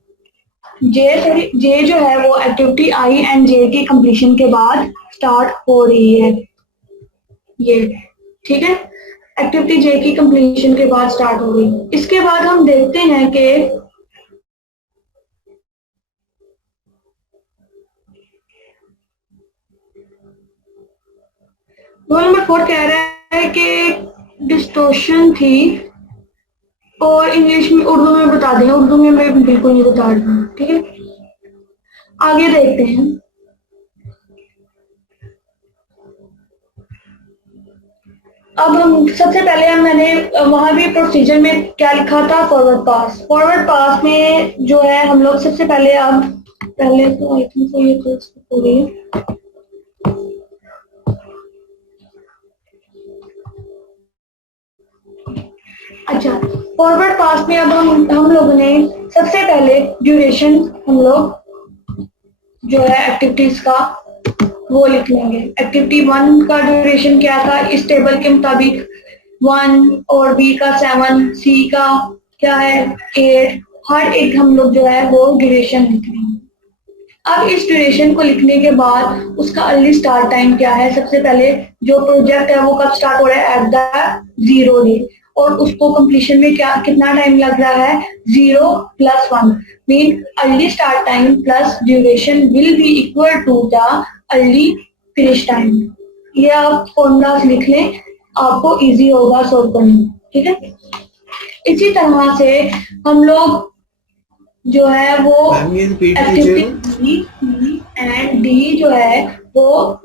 जे जो है वो एक्टिविटी आई एंड जे की कंप्लीशन के बाद स्टार्ट हो रही है। ये ठीक है, एक्टिविटी जे की कंप्लीशन के बाद स्टार्ट हो गई। इसके बाद हम देखते हैं कि रोल नंबर 4 कह रहा है कि डिस्टोर्शन थी और इंग्लिश में उर्दू में बता दें। उर्दू में मैं बिल्कुल नहीं बता रही हूँ, ठीक है। आगे देखते हैं। अब हम सबसे पहले मैंने वहां भी प्रोसीजर में क्या लिखा था, फॉरवर्ड पास। फॉरवर्ड पास में जो है हम लोग सबसे पहले पहले तो आई थिंक ये हो रही है। अच्छा, फॉरवर्ड पास में अब हम लोगों ने सबसे पहले ड्यूरेशन हम लोग जो है एक्टिविटीज का वो लिख लेंगे। एक्टिविटी 1 का ड्यूरेशन क्या था इस टेबल के मुताबिक 1 और बी का 7, सी का क्या है 8। हर एक हम लोग जो है वो ड्यूरेशन लिख लेंगे। अब इस ड्यूरेशन को लिखने के बाद उसका अर्ली स्टार्ट टाइम क्या है। सबसे पहले जो प्रोजेक्ट है वो कब स्टार्ट हो रहा है, एट द 0 डे, और उसको कंप्लीशन में कितना टाइम लग रहा है, 0 + 1 mean early start time plus duration will be equal to the early finish time. ये आप फॉर्मूलास लिख लें, आपको इजी होगा सॉल्व करना, ठीक है। इसी तरह से हम लोग जो है वो एक्टिविटी एंड डी जो है वो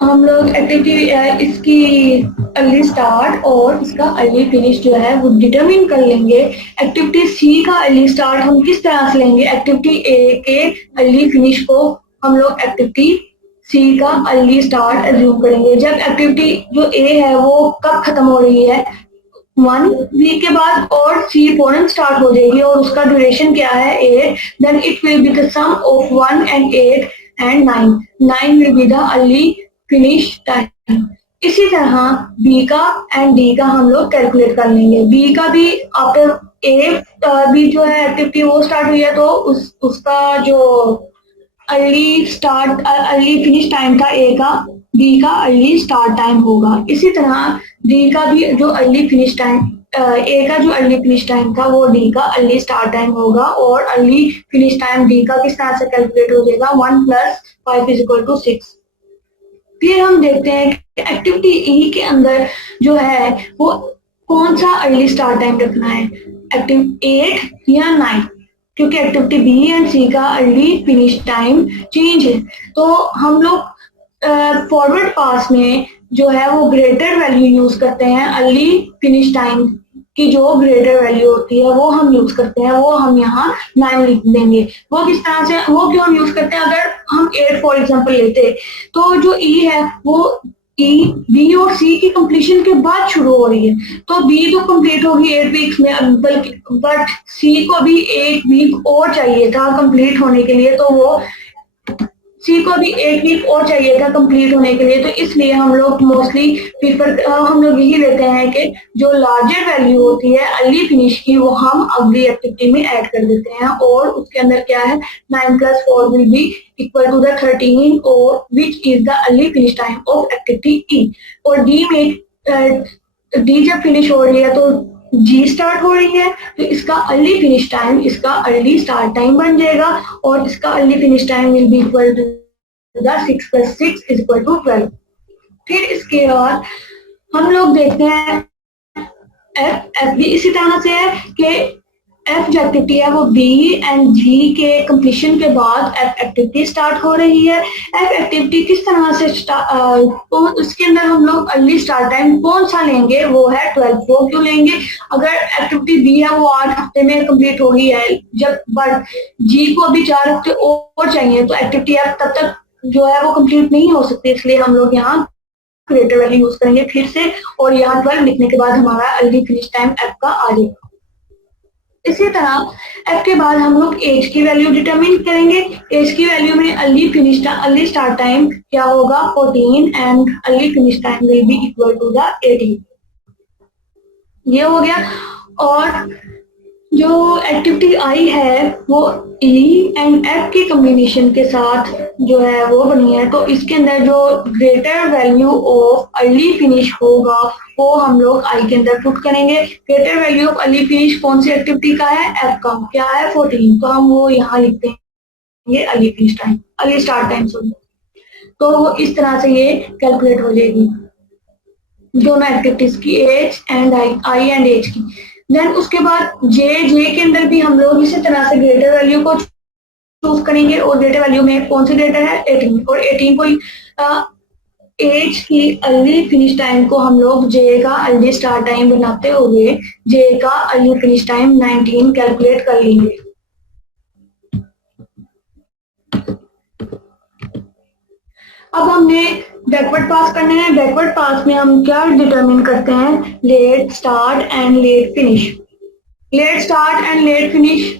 हम लोग एक्टिविटी इसकी अर्ली स्टार्ट और इसका अर्ली फिनिश जो है वो डिटरमिन कर लेंगे। एक्टिविटी सी का अर्ली स्टार्ट हम किस तरह से लेंगे, एक्टिविटी ए के अर्ली फिनिश को हम लोग एक्टिविटी सी का अर्ली स्टार्ट एज्यूम करेंगे। जब एक्टिविटी जो ए है वो कब खत्म हो रही है, 1 वीक के बाद, और सी फौरन स्टार्ट हो जाएगी और उसका ड्यूरेशन क्या है 8, then it will be the sum of 1 and 8 and 9. 9 will be the early finish time. इसी तरह बी का एंड डी का हम लोग कैलकुलेट कर लेंगे। बी का भी आफ्टर ए बी जो है एक्टिविटी वो स्टार्ट हुई है तो उसका जो अर्ली फिनिश टाइम था ए का, बी का अर्ली स्टार्ट टाइम होगा। इसी तरह डी का भी जो अर्ली फिनिश टाइम ए का जो अर्ली फिनिश टाइम था वो डी का अर्ली स्टार्ट टाइम होगा, और अर्ली फिनिश टाइम डी का किस तरह से कैलकुलेट हो जाएगा, 1 + 5 = 6। फिर हम देखते हैं कि एक्टिविटी ई के अंदर जो है वो कौन सा अर्ली स्टार्ट टाइम रखना है, एक्टिविटी 8 या 9, क्योंकि एक्टिविटी बी एंड सी का अर्ली फिनिश टाइम चेंज है। तो हम लोग फॉरवर्ड पास में जो है वो ग्रेटर वैल्यू यूज करते हैं। अर्ली फिनिश टाइम की जो ग्रेटर वैल्यू होती है वो हम यूज करते हैं, वो हम यहाँ 9 लिख देंगे। वो किस तरह से, वो क्यों हम यूज करते हैं, अगर हम 8 फॉर एग्जांपल लेते तो जो ई है वो ई बी और सी की कंप्लीशन के बाद शुरू हो रही है, तो बी तो कंप्लीट होगी 8 वीक्स में, बट सी को भी 8 वीक और चाहिए था कंप्लीट होने के लिए, तो वो सी को भी 8 वीक और चाहिए था कंप्लीट होने के लिए। तो इसलिए हम लोग मोस्टली हम लोग यही लेते हैं कि जो लार्जर वैल्यू होती है अर्ली फिनिश की वो हम अगली एक्टिविटी में ऐड कर देते हैं, और उसके अंदर क्या है 9 + 4 will be equal to the 13, और which is the early finish time of activity E. और डी में डी जब फिनिश हो रही है तो जी स्टार्ट हो रही है, तो इसका अर्ली फिनिश टाइम इसका अर्ली स्टार्ट टाइम बन जाएगा, और इसका early finish time will be equal to the 6 + 6 = 12। फिर इसके बाद हम लोग देखते हैं एफ भी इसी तरह से है कि एफ जो एक्टिविटी है वो बी एंड जी के कंप्लीशन के बाद एफ एक्टिविटी स्टार्ट हो रही है। एफ एक्टिविटी किस तरह से उसके अंदर हम लोग अर्ली स्टार्ट टाइम कौन सा लेंगे, वो है 12। वो क्यों लेंगे, अगर एक्टिविटी बी है वो 8 हफ्ते में कंप्लीट हो गई है, जब बट जी को अभी 4 हफ्ते और चाहिए, तो एक्टिविटी एफ तब तक जो है वो कंप्लीट नहीं हो सकती, इसलिए हम लोग यहाँ ग्रेटर वैल्यू यूज करेंगे फिर से, और यहाँ 12 लिखने के बाद हमारा अर्ली फिनिश टाइम एफ का आ जाएगा। इसी तरह एफ के बाद हम लोग एज की वैल्यू डिटरमिन करेंगे। एज की वैल्यू में अर्ली स्टार्ट टाइम क्या होगा 14 and early finish time will be equal to the 18। ये हो गया। और जो एक्टिविटी आई है वो ई एंड एफ की कॉम्बिनेशन के साथ जो है वो बनी है, तो इसके अंदर जो greater value of early finish होगा वो हम लोग आई के अंदर पुट करेंगे। Greater value of early finish कौन सी एक्टिविटी का है, एफ का, क्या है 14, तो हम वो यहाँ लिखते हैं early finish time, early start time sorry. तो इस तरह से ये कैलकुलेट हो जाएगी दोनों एक्टिविटीज की, H and I and H की। देन उसके बाद जे के अंदर भी हम लोग इसी तरह से ग्रेटर वैल्यू को चूज करेंगे, और ग्रेटर वैल्यू में कौन सी ग्रेटर है 18, और 18 को एज की अर्ली फिनिश टाइम को हम लोग जे का अर्ली स्टार्ट टाइम बनाते हुए जे का अर्ली फिनिश टाइम 19 कैलकुलेट कर लेंगे। अब हमने बैकवर्ड पास करना है। बैकवर्ड पास में हम क्या डिटरमिन करते हैं, late start and late finish. Late start and late finish,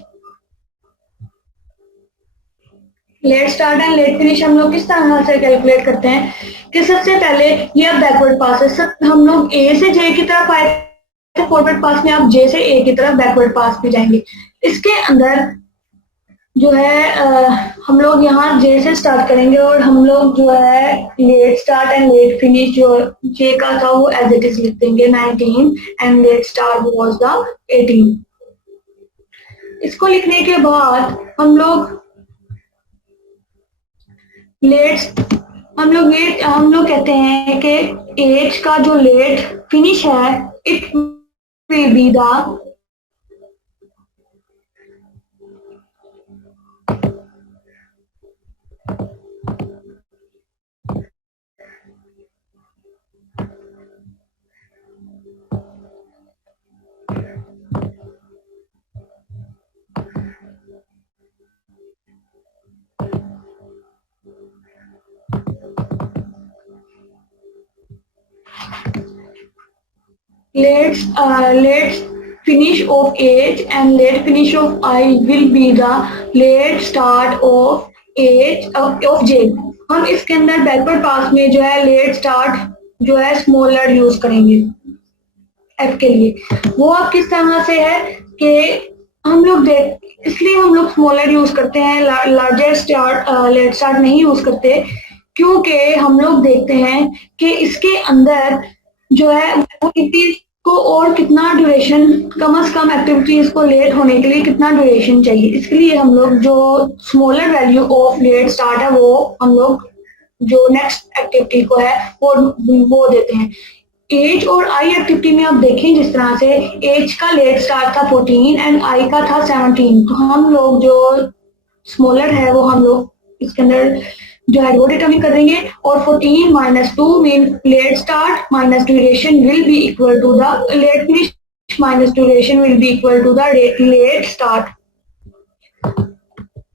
late start and late finish हम लोग किस तरह से कैलकुलेट करते हैं कि सबसे पहले ये बैकवर्ड पास है, सब हम लोग ए से जे की तरफ आए थे, फॉरवर्ड पास में आप जे से ए की तरफ बैकवर्ड पास में जाएंगे। इसके अंदर जो है हम लोग यहाँ जे से स्टार्ट करेंगे, और हम लोग जो है late start and late finish जो जे का था वो एज इट इज लिख देंगे 19 and let start was the 18। इसको लिखने के बाद हम लोग कहते हैं कि एज का जो लेट फिनिश है it will be the late finish of age and late finish of I will be the late start of age of J। हम इसके अंदर बैकवर्ड पास में जो है लेट स्टार्ट जो है स्मॉलर यूज करेंगे एफ के लिए। वो अब किस तरह से है कि हम लोग इसलिए हम लोग स्मॉलर यूज करते हैं, लार्जर स्टार्ट लेट स्टार्ट नहीं यूज करते, क्योंकि हम लोग देखते हैं कि इसके अंदर जो है एक्टिविटीज को और कितना ड्यूरेशन, कम से कम एक्टिविटीज को लेट होने के लिए कितना ड्यूरेशन चाहिए, इसके लिए हम लोग जो smaller value of let start है वो हम लोग जो नेक्स्ट एक्टिविटी को है वो देते हैं। एज और आई एक्टिविटी में आप देखें जिस तरह से एज का लेट स्टार्ट था 14 एंड आई का था 17, तो हम लोग जो स्मॉलर है वो हम लोग इसके अंदर जो है वो डिटरमिन कर देंगे, और 14 minus 2 mean late start minus duration will be equal to the late finish minus duration will be equal to the late start.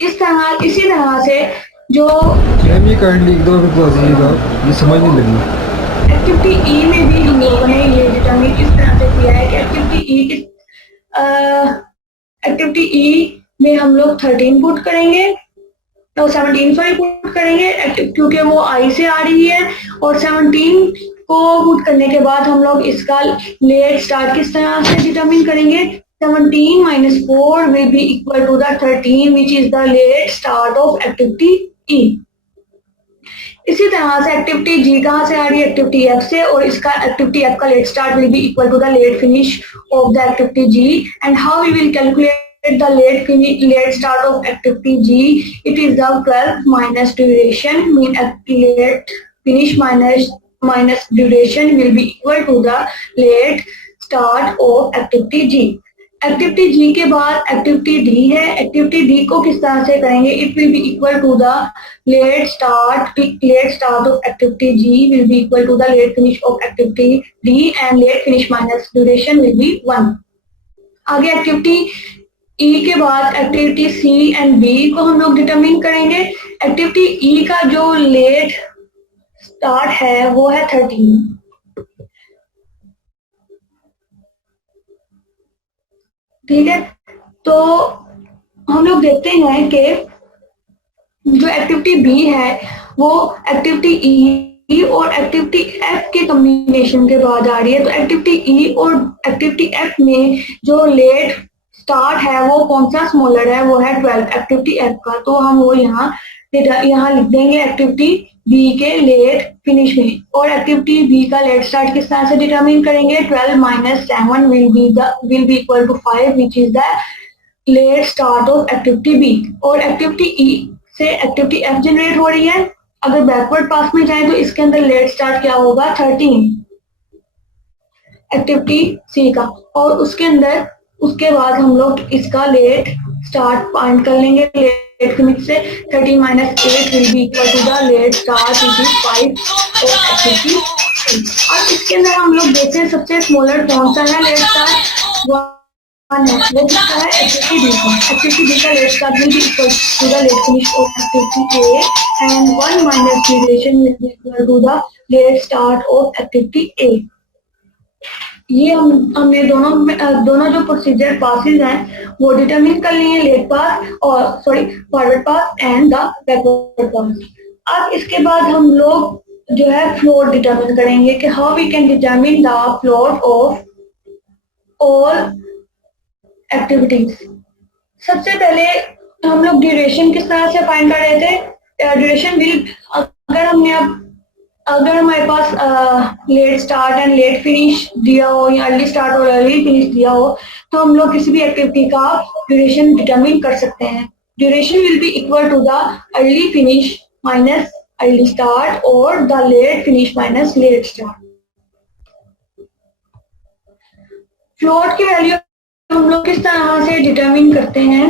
इसी तरह से जो ये काइंडली एक दो बताइएगा, ये समझ नहीं लगी। एक्टिविटी ई में भी हम लोगों ने ये डिटरमिन इस तरह से किया है कि एक्टिविटी ई में हम लोग 13 पुट करेंगे, तो 17 सॉरी पुट करेंगे क्योंकि वो आई से आ रही है, और 17 को पुट करने के बाद हम लोग इसका लेट स्टार्ट किस तरह से डिटरमिन करेंगे, 17 minus 4 will be equal to the 13 which is the late start of activity E। इसी तरह से एक्टिविटी जी कहाँ से आ रही है, एक्टिविटी एफ से, और इसका एक्टिविटी एफ का late start will be equal to the late finish of the activity G. And how we will calculate the late start of activity G? It is the 12 minus duration, mean late finish minus duration will be equal to the late start of activity G। Activity G के बाद activity D है। Activity D को किस तरह से करेंगे, it will be equal to the late start of activity G will be equal to the late finish of activity D and late finish minus duration will be 1। आगे activity ई के बाद activity C and B को हम लोग determine करेंगे। Activity ई का जो let start है वो है 13, ठीक है। तो हम लोग देखते हैं कि जो एक्टिविटी बी है वो एक्टिविटी ई और एक्टिविटी एफ के कॉम्बिनेशन के बाद आ रही है। तो एक्टिविटी ई और एक्टिविटी एफ में जो लेट स्टार्ट है वो कौन सा स्मॉलर है, वो है 12 एक्टिविटी एफ का। तो हम वो यहाँ लिख देंगे एक्टिविटी बी के लेट फिनिश में। और एक्टिविटी बी का लेट स्टार्ट किस तरह से डिटरमिन करेंगे, 12 - 7 will be equal to 5 which is the late start of activity B. और एक्टिविटी ई से एक्टिविटी एफ जनरेट हो रही है। अगर बैकवर्ड पास में जाए तो इसके अंदर लेट स्टार्ट क्या होगा, 13 एक्टिविटी सी का। और उसके बाद हम लोग इसका लेट स्टार्ट फाइंड कर लेंगे लेट फिनिश से। 13 - 8 will be equal to the late start which is 5 और एक्टिविटी। और इसके अंदर हम लोग देखते हैं सबसे स्मॉलर कौन सा है लेट स्टार्ट, वन है, वो किसका है, एक्टिविटी बी का। एक्टिविटी बी का late start will be equal to the late finish of activity A and 1 minus duration will be equal to the late start of activity A. ये हमने दोनों जो प्रोसीजर पासेज हैं वो determine कर लिए, लेट पास और forward pass and the backward pass. अब इसके बाद हम लोग जो है फ्लोट डिटरमिन करेंगे कि how we can determine the float of all activities. सबसे पहले हम लोग ड्यूरेशन किस तरह से फाइंड कर रहे थे, ड्यूरेशन विल अगर हमारे पास late start and late finish दिया हो या अर्ली स्टार्ट और अर्ली फिनिश दिया हो तो हम लोग किसी भी एक्टिविटी का ड्यूरेशन डिटरमिन कर सकते हैं। Duration will be equal to the early finish minus early start और the late finish minus late start. Float की वैल्यू हम लोग किस तरह से डिटरमिन करते हैं,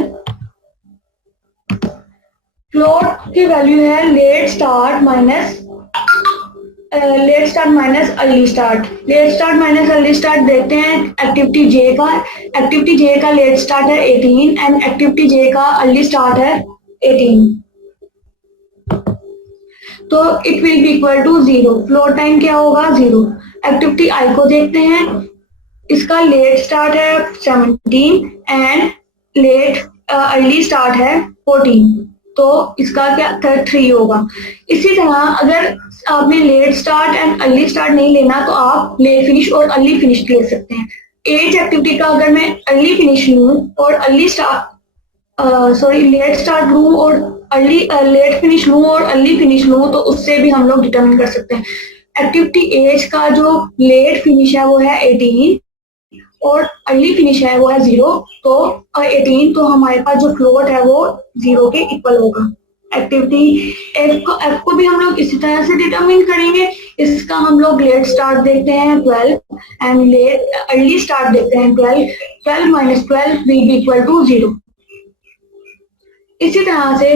फ्लोट की वैल्यू है late start minus early start. Late start minus early start देखते हैं एक्टिविटी जे का। एक्टिविटी जे का लेट स्टार्ट है 18 एंड एक्टिविटी जे का अर्ली स्टार्ट है 18, तो it will be equal to 0। Float time क्या होगा, 0। एक्टिविटी आई को देखते हैं, इसका लेट स्टार्ट है 17 एंड लेट अर्ली स्टार्ट है 14, तो इसका क्या 3 होगा। इसी तरह अगर आपने late start and early start नहीं लेना तो आप लेट फिनिश और अर्ली फिनिश ले सकते हैं। एज एक्टिविटी का अगर मैं अर्ली फिनिश लूँ और लेट स्टार्ट लूँ और लेट फिनिश लूँ और अर्ली फिनिश लूँ तो उससे भी हम लोग डिटरमिन कर सकते हैं। एक्टिविटी एज का जो लेट फिनिश है वो है 18 और अर्ली फिनिश है वो है 0, तो 18, तो हमारे पास जो फ्लोट है वो 0 के इक्वल होगा। एक्टिविटी एफ को भी हम लोग इसी तरह से डिटरमिन करेंगे। इसका हम लोग लेट स्टार्ट देखते हैं 12 एंड लेट अर्ली स्टार्ट देखते हैं 12। 12 - 12 विल बी इक्वल टू 0। इसी तरह से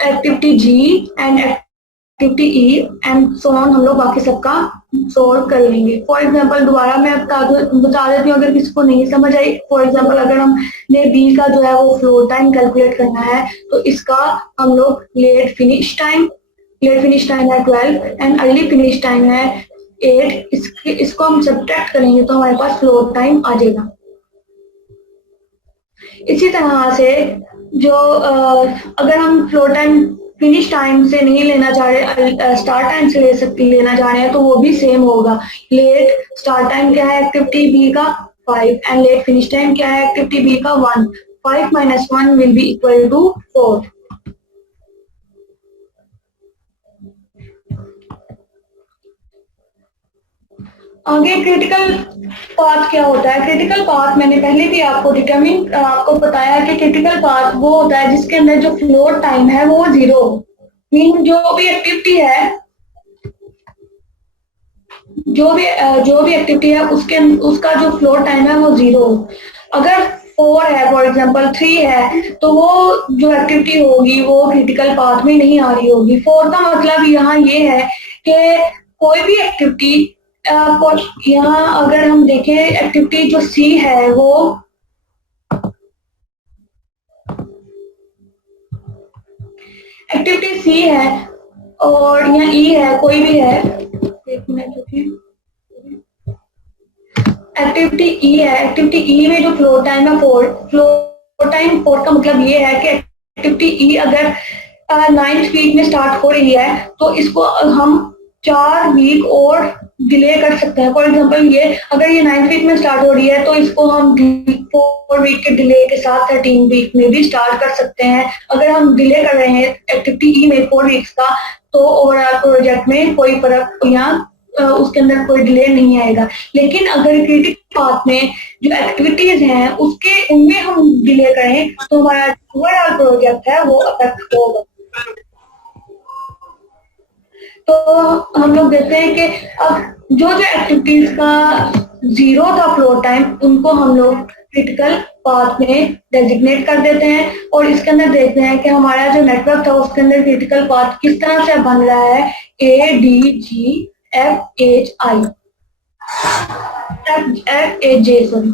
activity G and activity E and so on हम लोग बाकी सबका सोल्व कर लेंगे। फॉर एग्जांपल दोबारा मैं बता देती हूँ अगर किसी को नहीं समझ आई। फॉर एग्जांपल अगर हमने बी का जो है वो फ्लोट टाइम कैलकुलेट करना है तो इसका हम लोग लेट फिनिश टाइम है 12 एंड अर्ली फिनिश टाइम है 8। इसको हम सब्ट्रैक्ट करेंगे तो हमारे पास फ्लोट टाइम आ जाएगा। इसी तरह से जो अगर हम फ्लोट टाइम फिनिश टाइम से नहीं लेना चाह रहे, स्टार्ट टाइम से लेना चाह रहे हैं तो वो भी सेम होगा। लेट स्टार्ट टाइम क्या है एक्टिविटी बी का 5 एंड लेट फिनिश टाइम क्या है एक्टिविटी बी का 1। 5 - 1 विल बी इक्वल टू 4। आगे क्रिटिकल पाथ क्या होता है। क्रिटिकल पाथ मैंने पहले भी आपको बताया कि क्रिटिकल पाथ वो होता है जिसके अंदर जो फ्लोट टाइम है वो 0 मीन जो भी एक्टिविटी है उसका जो फ्लोट टाइम है वो 0। अगर 4 है फॉर एग्जांपल 3 है तो वो जो एक्टिविटी होगी वो क्रिटिकल पाथ में नहीं आ रही होगी। 4 का मतलब यहाँ ये है कि कोई भी एक्टिविटी यहाँ अगर हम देखें एक्टिविटी जो सी है वो एक्टिविटी सी है और या ई है, कोई भी है, एक मिनट रुकिए। एक्टिविटी ई है, एक्टिविटी ई में जो फ्लोर टाइम है 4, फ्लोर टाइम 4 का मतलब ये है कि एक्टिविटी ई अगर 9th वीक में स्टार्ट हो रही है तो इसको हम 4 वीक और डिले कर सकते हैं। फॉर एग्जांपल ये अगर ये 9th वीक में स्टार्ट हो रही है तो इसको हम 4 वीक के डिले के साथ 13 वीक में भी स्टार्ट कर सकते हैं। अगर हम डिले कर रहे हैं एक्टिविटी ई में 4 वीक्स का तो ओवरऑल प्रोजेक्ट में कोई फर्क या उसके अंदर कोई डिले नहीं आएगा। लेकिन अगर क्रिटिकल पाथ में जो एक्टिविटीज हैं उसके उनमें हम डिले करें तो हमारा ओवरऑल प्रोजेक्ट है वो अफेक्ट होगा। तो हम लोग देखते हैं कि अब जो एक्टिविटीज का 0 था फ्लोर टाइम उनको हम लोग क्रिटिकल पाथ में डेजिग्नेट कर देते हैं और इसके अंदर देखते हैं कि हमारा जो नेटवर्क था उसके अंदर क्रिटिकल पाथ किस तरह से बन रहा है। ADGFHI sorry.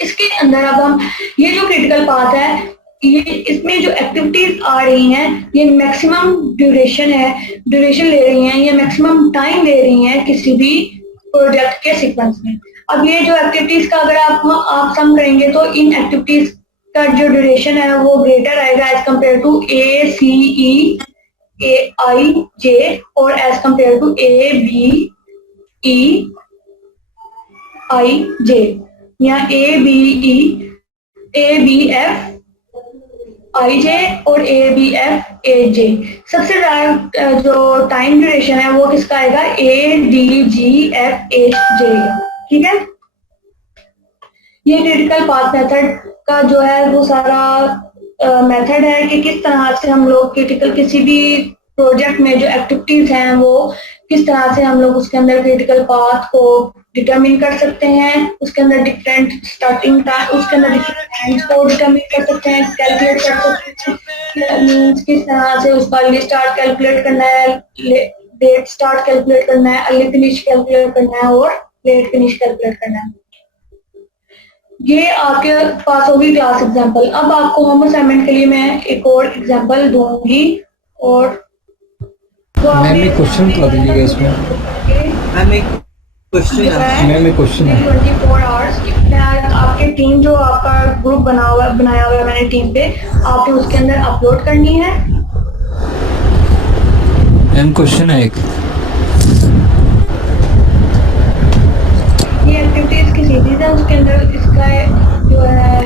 इसके अंदर अब हम ये जो क्रिटिकल पाथ है ये इसमें जो एक्टिविटीज आ रही हैं ये मैक्सिमम ड्यूरेशन ले रही हैं, ये मैक्सिमम टाइम ले रही हैं किसी भी प्रोजेक्ट के सीक्वेंस में। अब ये जो एक्टिविटीज का अगर आप सम करेंगे तो इन एक्टिविटीज का जो ड्यूरेशन है वो ग्रेटर आएगा as compared to ACE AIJ और एज कम्पेयर टू ABEIJ या ABF IJ और ABFAJ। सबसे ज्यादा जो टाइम ड्यूरेशन है वो किसका आएगा ADGFHJ। ठीक है, ये क्रिटिकल पाथ मेथड का जो है वो सारा मेथड है कि किस तरह से हम लोग क्रिटिकल किसी भी प्रोजेक्ट में जो एक्टिविटीज हैं वो किस तरह से हम लोग उसके अंदर क्रिटिकल पाथ को डिटरमिन कर सकते हैं। उसके अंदर डिफरेंट स्टार्टिंग टाइम, उसके अंदर डिफरेंट टाइम्स को डिटरमिन कर सकते हैं, कैलकुलेट कर सकते हैं मींस किस तरह से उसका अर्ली स्टार्ट कैलकुलेट करना है, लेट स्टार्ट कैलकुलेट करना है, अर्ली फिनिश कैलकुलेट करना है और लेट फिनिश कैलकुलेट करना है। ये आपके पास होगी क्लास एग्जांपल। अब आपको होम असाइनमेंट के लिए मैं एक और एग्जांपल दूंगी और तो मैम एक क्वेश्चन कर दीजिएगा इसमें। मैम एक क्वेश्चन है। मैम एक क्वेश्चन है। 24 आवर्स आपके टीम जो आपका ग्रुप बनाया हुआ है मैंने टीम पे, आपने उसके अंदर अपलोड करनी है। मैम क्वेश्चन है एक, ये एक्टिविटीज की सीरीज है, उसके अंदर इसका जो है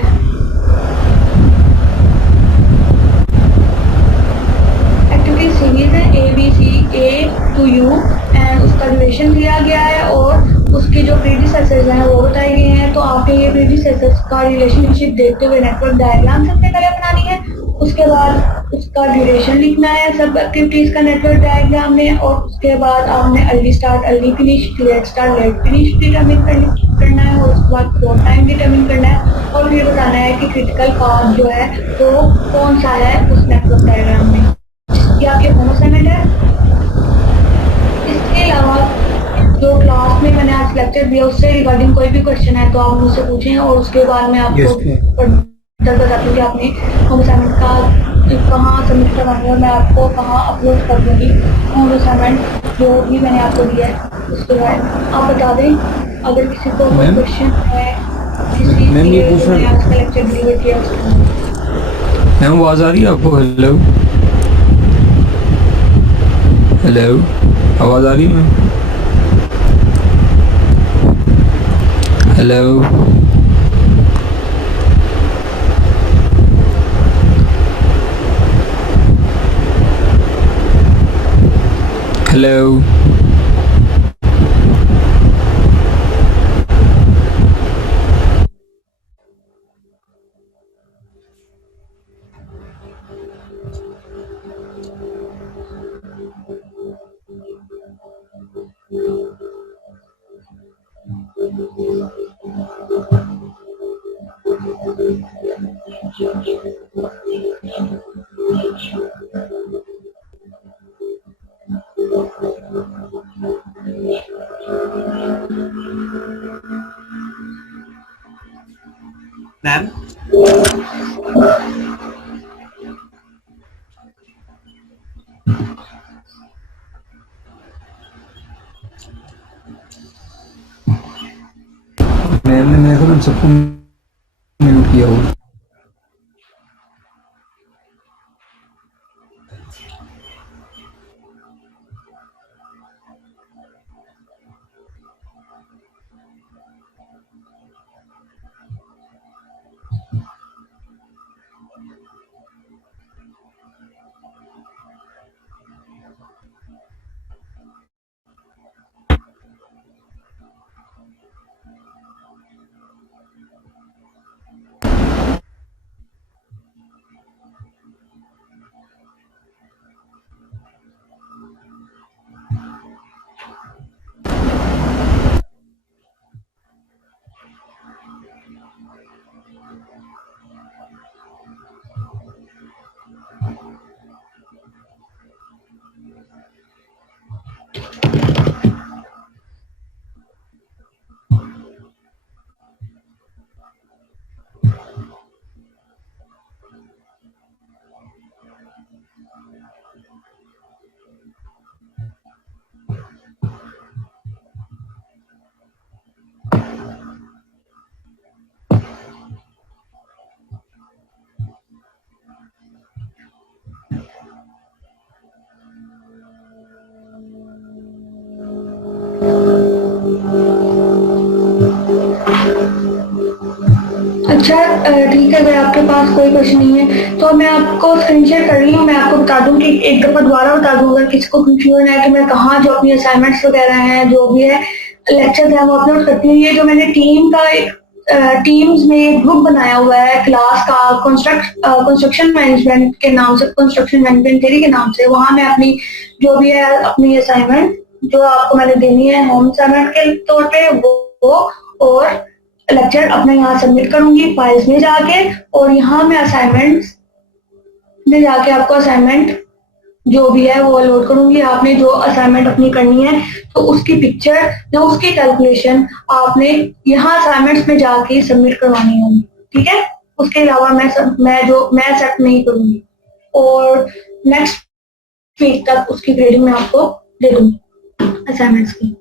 एक्टिविटी सीरीज है ABCA to U एंड उसका ड्यूरेशन दिया गया है और उसके जो प्रीडिसेसर्स हैं वो बताए गए हैं। तो आपने ये प्रीडिसेसर्स का रिलेशनशिप देखते हुए नेटवर्क डायग्राम सबसे पहले बनानी है, उसके बाद उसका ड्यूरेशन लिखना है सब एक्टिविटीज का नेटवर्क डायग्राम में और उसके बाद आपने early start early finish, late start late finish determine करना है और उसके बाद फ्लोर टाइम डिटरमिन करना है और फिर बताना है कि क्रिटिकल पाथ जो है तो कौन सा है उस नेटवर्क डायग्राम में। ये आपके होम असाइनमेंट है। इसके अलावा जो क्लास में मैंने आज लेक्चर दिया उससे रिगार्डिंग कोई भी क्वेश्चन है तो आप मुझसे पूछें और उसके बाद मैं आपको बताती हूँ कि आपने होम असाइनमेंट का कहाँ सबमिट करवानी है, मैं आपको कहाँ अपलोड कर दूँगी होम असाइनमेंट जो भी मैंने आपको दिया है उसके बाद आप बता दें अगर किसी को कोई क्वेश्चन है। मैम ये पूछ रहा आज का लेक्चर डिलीवर किया उसके मैम आवाज आ रही है आपको? हेलो हेलो, आवाज आ रही है ma'am? Hello hello ma'am ma'am ने मेरे को उन सबको म्यूट किया हुआ। अच्छा ठीक है, अगर आपके पास कोई क्वेश्चन नहीं है तो मैं आपको स्क्रीन शेयर कर रही हूँ। मैं आपको बता दूं कि एक दफा दोबारा बता दूं, अगर किसी को कंफ्यूजन है कि मैं कहाँ जो अपनी असाइनमेंट्स वगैरह हैं जो भी है लेक्चर्स हैं वो अपलोड करती हूँ। ये जो मैंने टीम्स में एक ग्रुप बनाया हुआ है क्लास का, कंस्ट्रक्शन मैनेजमेंट के नाम से, कंस्ट्रक्शन मैनेजमेंट थ्योरी के नाम से, वहाँ मैं अपनी जो भी है अपनी असाइनमेंट जो आपको मैंने देनी है होम असाइनमेंट के तौर पे वो और लेक्चर अपने यहाँ सबमिट करूंगी फाइल्स में जाके, और यहाँ मैं असाइनमेंट्स में जाके आपको असाइनमेंट जो भी है वो लोड करूंगी। आपने जो असाइनमेंट अपनी करनी है तो उसकी पिक्चर या उसकी कैलकुलेशन आपने यहाँ असाइनमेंट्स में जाके सबमिट करवानी होगी, ठीक है। उसके अलावा मैं सेट नहीं करूंगी और नेक्स्ट वीक तक उसकी ग्रेडिंग मैं आपको दे दूंगी असाइनमेंट्स की।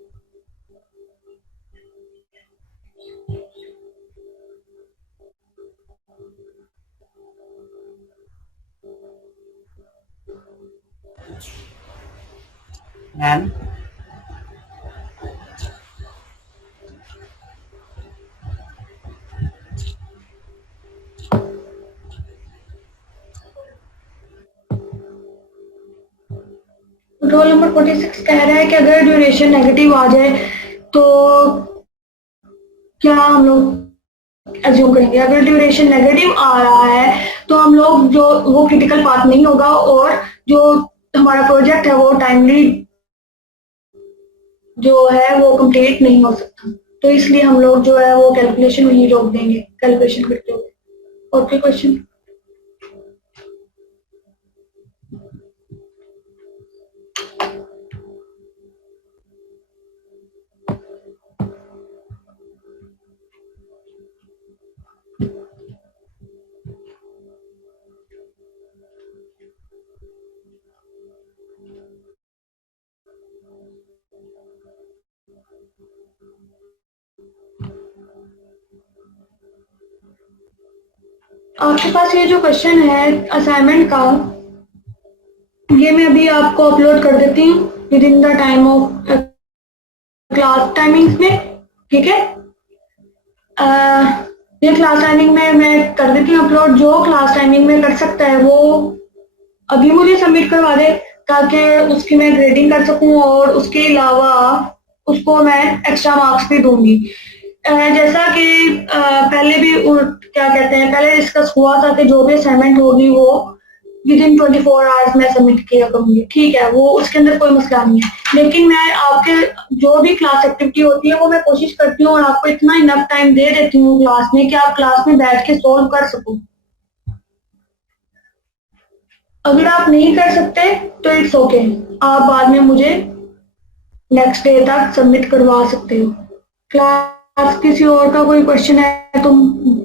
मैम रोल नंबर 46 कह रहा है कि अगर ड्यूरेशन नेगेटिव आ जाए तो क्या हम लोग एज्यूम करेंगे। अगर ड्यूरेशन नेगेटिव आ रहा है तो हम लोग जो वो क्रिटिकल पार्ट नहीं होगा और जो हमारा प्रोजेक्ट है वो टाइमली जो है वो कंप्लीट नहीं हो सकता, तो इसलिए हम लोग जो है वो कैलकुलेशन वहीं रोक देंगे कैलकुलेशन करते हुए। और कोई क्वेश्चन? आपके पास ये जो क्वेश्चन है असाइनमेंट का, ये मैं अभी आपको अपलोड कर देती हूँ with in the time of class timings में, ठीक है। ये क्लास टाइमिंग में मैं कर देती हूँ अपलोड। जो क्लास टाइमिंग में कर सकता है वो अभी मुझे सबमिट करवा दे ताकि उसकी मैं ग्रेडिंग कर सकूँ और उसके अलावा उसको मैं एक्स्ट्रा मार्क्स भी दूंगी। जैसा कि पहले भी क्या कहते हैं पहले डिस्कस हुआ था कि जो भी असाइनमेंट होगी वो विद इन 24 आवर्स में सबमिट किया करूंगी, ठीक है, वो उसके अंदर कोई मसला नहीं है। लेकिन मैं आपके जो भी क्लास एक्टिविटी होती है वो मैं कोशिश करती हूँ और आपको इतना इनफ टाइम दे देती हूँ क्लास में कि आप क्लास में बैठ के सॉल्व कर सको। अगर आप नहीं कर सकते तो इट्स ओके, आप बाद में मुझे नेक्स्ट डे तक सबमिट करवा सकते हो। क्लास किसी और का कोई क्वेश्चन है तो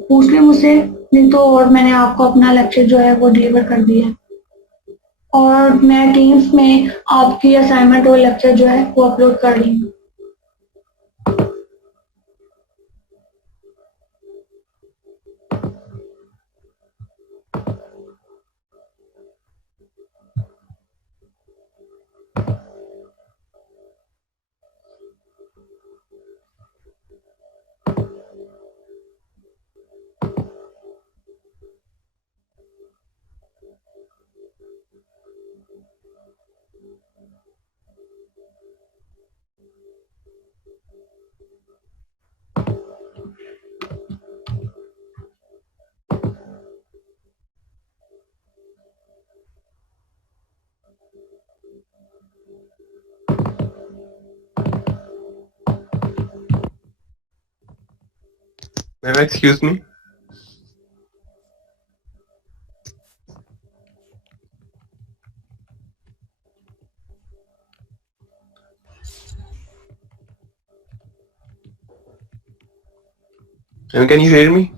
पूछ ले मुझसे, नहीं तो और मैंने आपको अपना लेक्चर जो है वो डिलीवर कर दिया और मैं टीम्स में आपकी असाइनमेंट और लेक्चर जो है वो अपलोड कर रही हूँ। Ma'am, excuse me. Ma'am, can you hear me?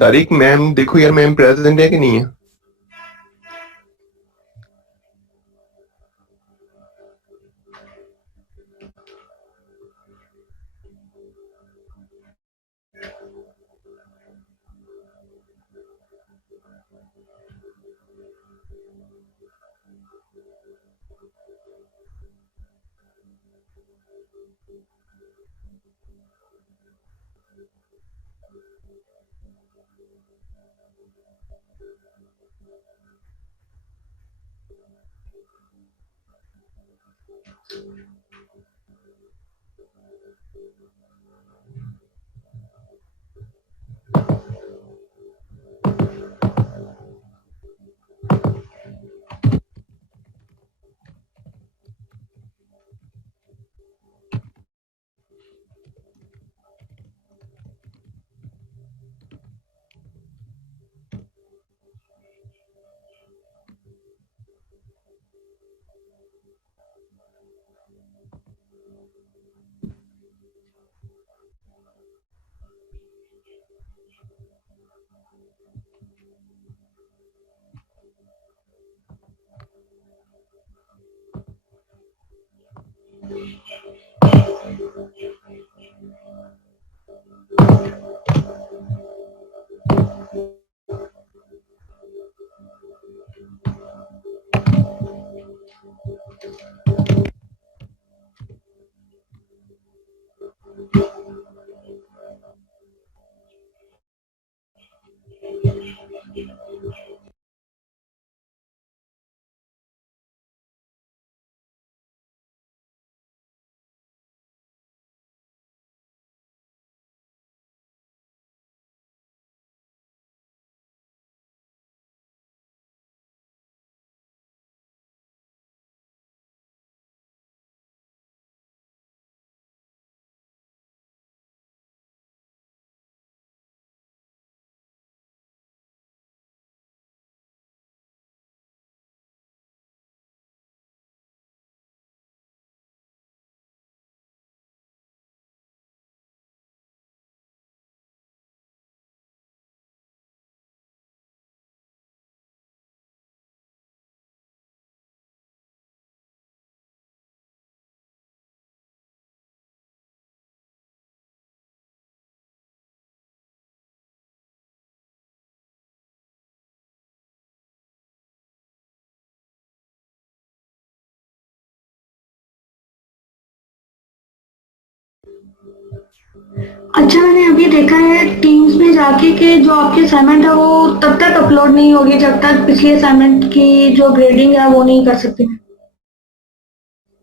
Tariq ma'am देखो यार मैम प्रेजेंट है कि नहीं है? अच्छा, मैंने अभी देखा है टीम्स में जाके कि जो आपकी असाइनमेंट है वो तब तक अपलोड नहीं होगी जब तक पिछली असाइनमेंट की जो ग्रेडिंग है वो नहीं कर सकती।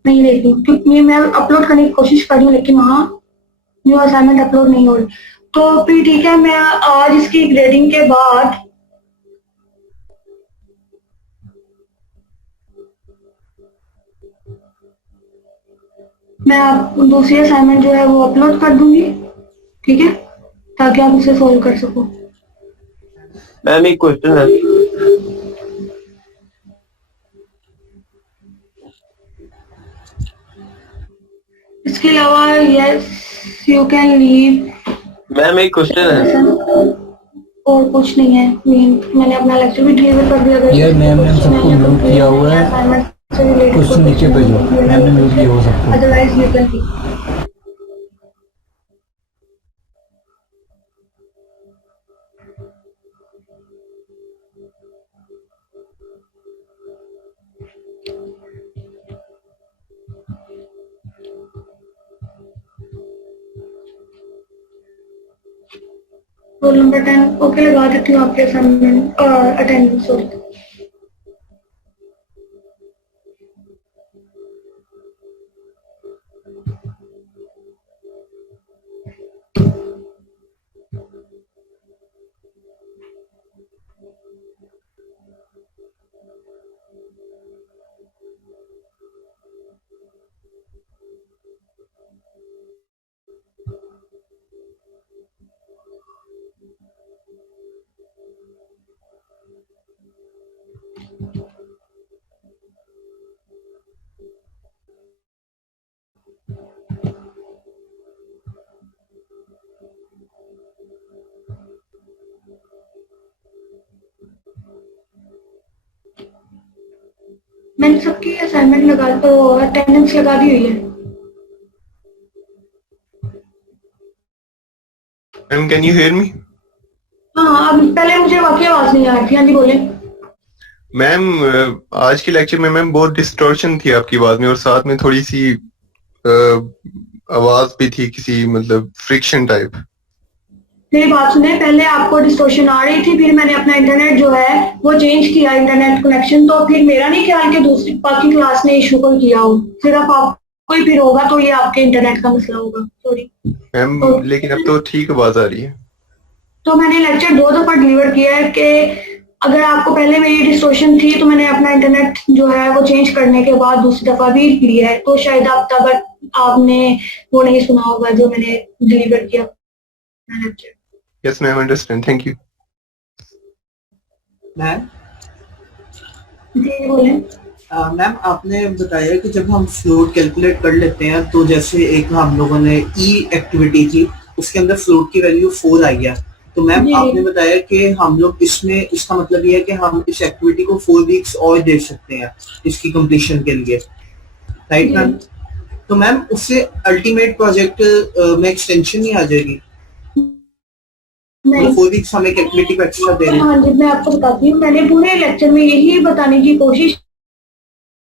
नहीं देखी क्योंकि मैं अपलोड करने की कोशिश कर रही हूँ लेकिन वहाँ न्यू असाइनमेंट अपलोड नहीं हो रही। तो फिर ठीक है, मैं आज इसकी ग्रेडिंग के बाद मैं आप दूसरी असाइनमेंट जो है वो अपलोड कर दूंगी, ठीक है, ताकि आप उसे सोल्व कर सको। मैम एक क्वेश्चन है। इसके अलावा yes you can leave. Ma'am एक क्वेश्चन है। और कुछ नहीं है। मैंने अपना लेक्चर भी डिलीवर कर दिया। यार मैम ने सबको म्यूट किया हुआ है, क्वेश्चन नीचे भेजो, मैम ने म्यूट किया हुआ सबको। Otherwise you can roll number 10 okay लगा देती हूँ आपके असाइनमेंट अटेंडेंस सॉरी। मैंने सबकी असाइनमेंट लगा तो अटेंडेंस लगा दी हुई है। Ma'am can you hear me? हाँ अब पहले मुझे वाकई आवाज नहीं आ रही थी। हाँ जी बोले। मैम आज के लेक्चर में मैम बहुत डिस्टॉर्शन थी आपकी आवाज में और साथ में थोड़ी सी आवाज भी थी किसी मतलब फ्रिक्शन टाइप। मेरी बात सुने, पहले आपको डिस्टॉर्शन आ रही थी, फिर मैंने अपना इंटरनेट जो है वो चेंज किया इंटरनेट कनेक्शन, तो फिर मेरा नहीं ख्याल कि दूसरी बाकी क्लास ने इशू को किया हो, सिर्फ आपको ही फिर होगा, तो ये आपके इंटरनेट का मसला होगा। सॉरी मैम लेकिन अब तो ठीक आवाज आ रही है। तो मैंने लेक्चर 2 दफा डिलीवर किया है कि अगर आपको पहले मेरी डिस्टॉर्शन थी तो मैंने अपना इंटरनेट जो है वो चेंज करने के बाद दूसरी दफा भी लिया है, तो शायद आप तब आपने वो नहीं सुना होगा जो मैंने डिलीवर किया lecture. Yes ma'am understand, thank you. Ma'am ji बोले। मैम आपने बताया कि जब हम फ्लोट कैलकुलेट कर लेते हैं तो जैसे एक हम लोगों ने ई एक्टिविटी की उसके अंदर फ्लोट की वैल्यू 4 आई है, तो मैम आपने बताया कि हम लोग इसमें इसका मतलब ये है कि हम इस एक्टिविटी को 4 वीक्स और दे सकते हैं इसकी कंप्लीशन के लिए, राइट मैम? तो मैम उससे अल्टीमेट प्रोजेक्ट में एक्सटेंशन नहीं आ जाएगी? नहीं 4 वीक्स हम एक एक्टिविटी को एक्स्ट्रा दे रहे हैं। हाँ जी मैं आपको बताती हूँ, मैंने पूरे लेक्चर में यही बताने की कोशिश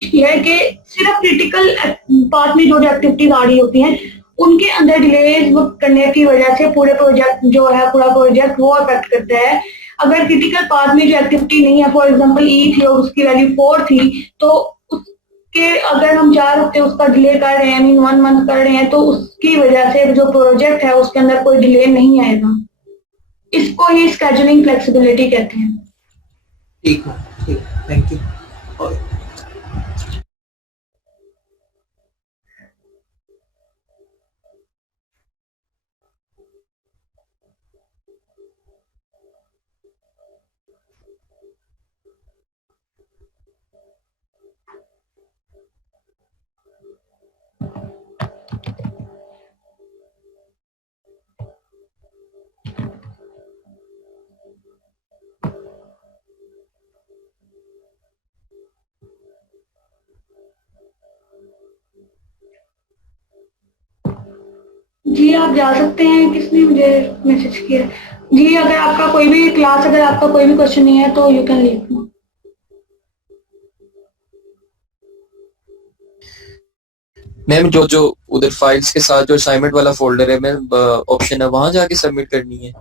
की है कि सिर्फ क्रिटिकल पार्ट में जो एक्टिविटीज आ रही होती हैं उनके अंदर डिलेज करने की वजह से पूरे प्रोजेक्ट जो है पूरा प्रोजेक्ट वो अफेक्ट करता है। अगर क्रिटिकल पार्ट में जो एक्टिविटी नहीं है, फॉर एग्जांपल ई थी और उसकी वैल्यू 4 थी, तो उसके अगर हम 4 हफ्ते उसका डिले कर रहे हैं, आई मीन 1 मंथ कर रहे हैं, तो उसकी वजह से जो प्रोजेक्ट है उसके अंदर कोई डिले नहीं आएगा। इसको ही स्केड्यूलिंग फ्लेक्सिबिलिटी कहते हैं। ठीक है, ठीक, थैंक यू। जी आप जा सकते हैं। किसने मुझे मैसेज किया? जी अगर आपका कोई भी क्लास, अगर आपका कोई भी क्वेश्चन नहीं है तो यू कैन लीव। मैम जो उधर फाइल्स के साथ जो असाइनमेंट वाला फोल्डर है मैम ऑप्शन है वहां जाके सबमिट करनी है?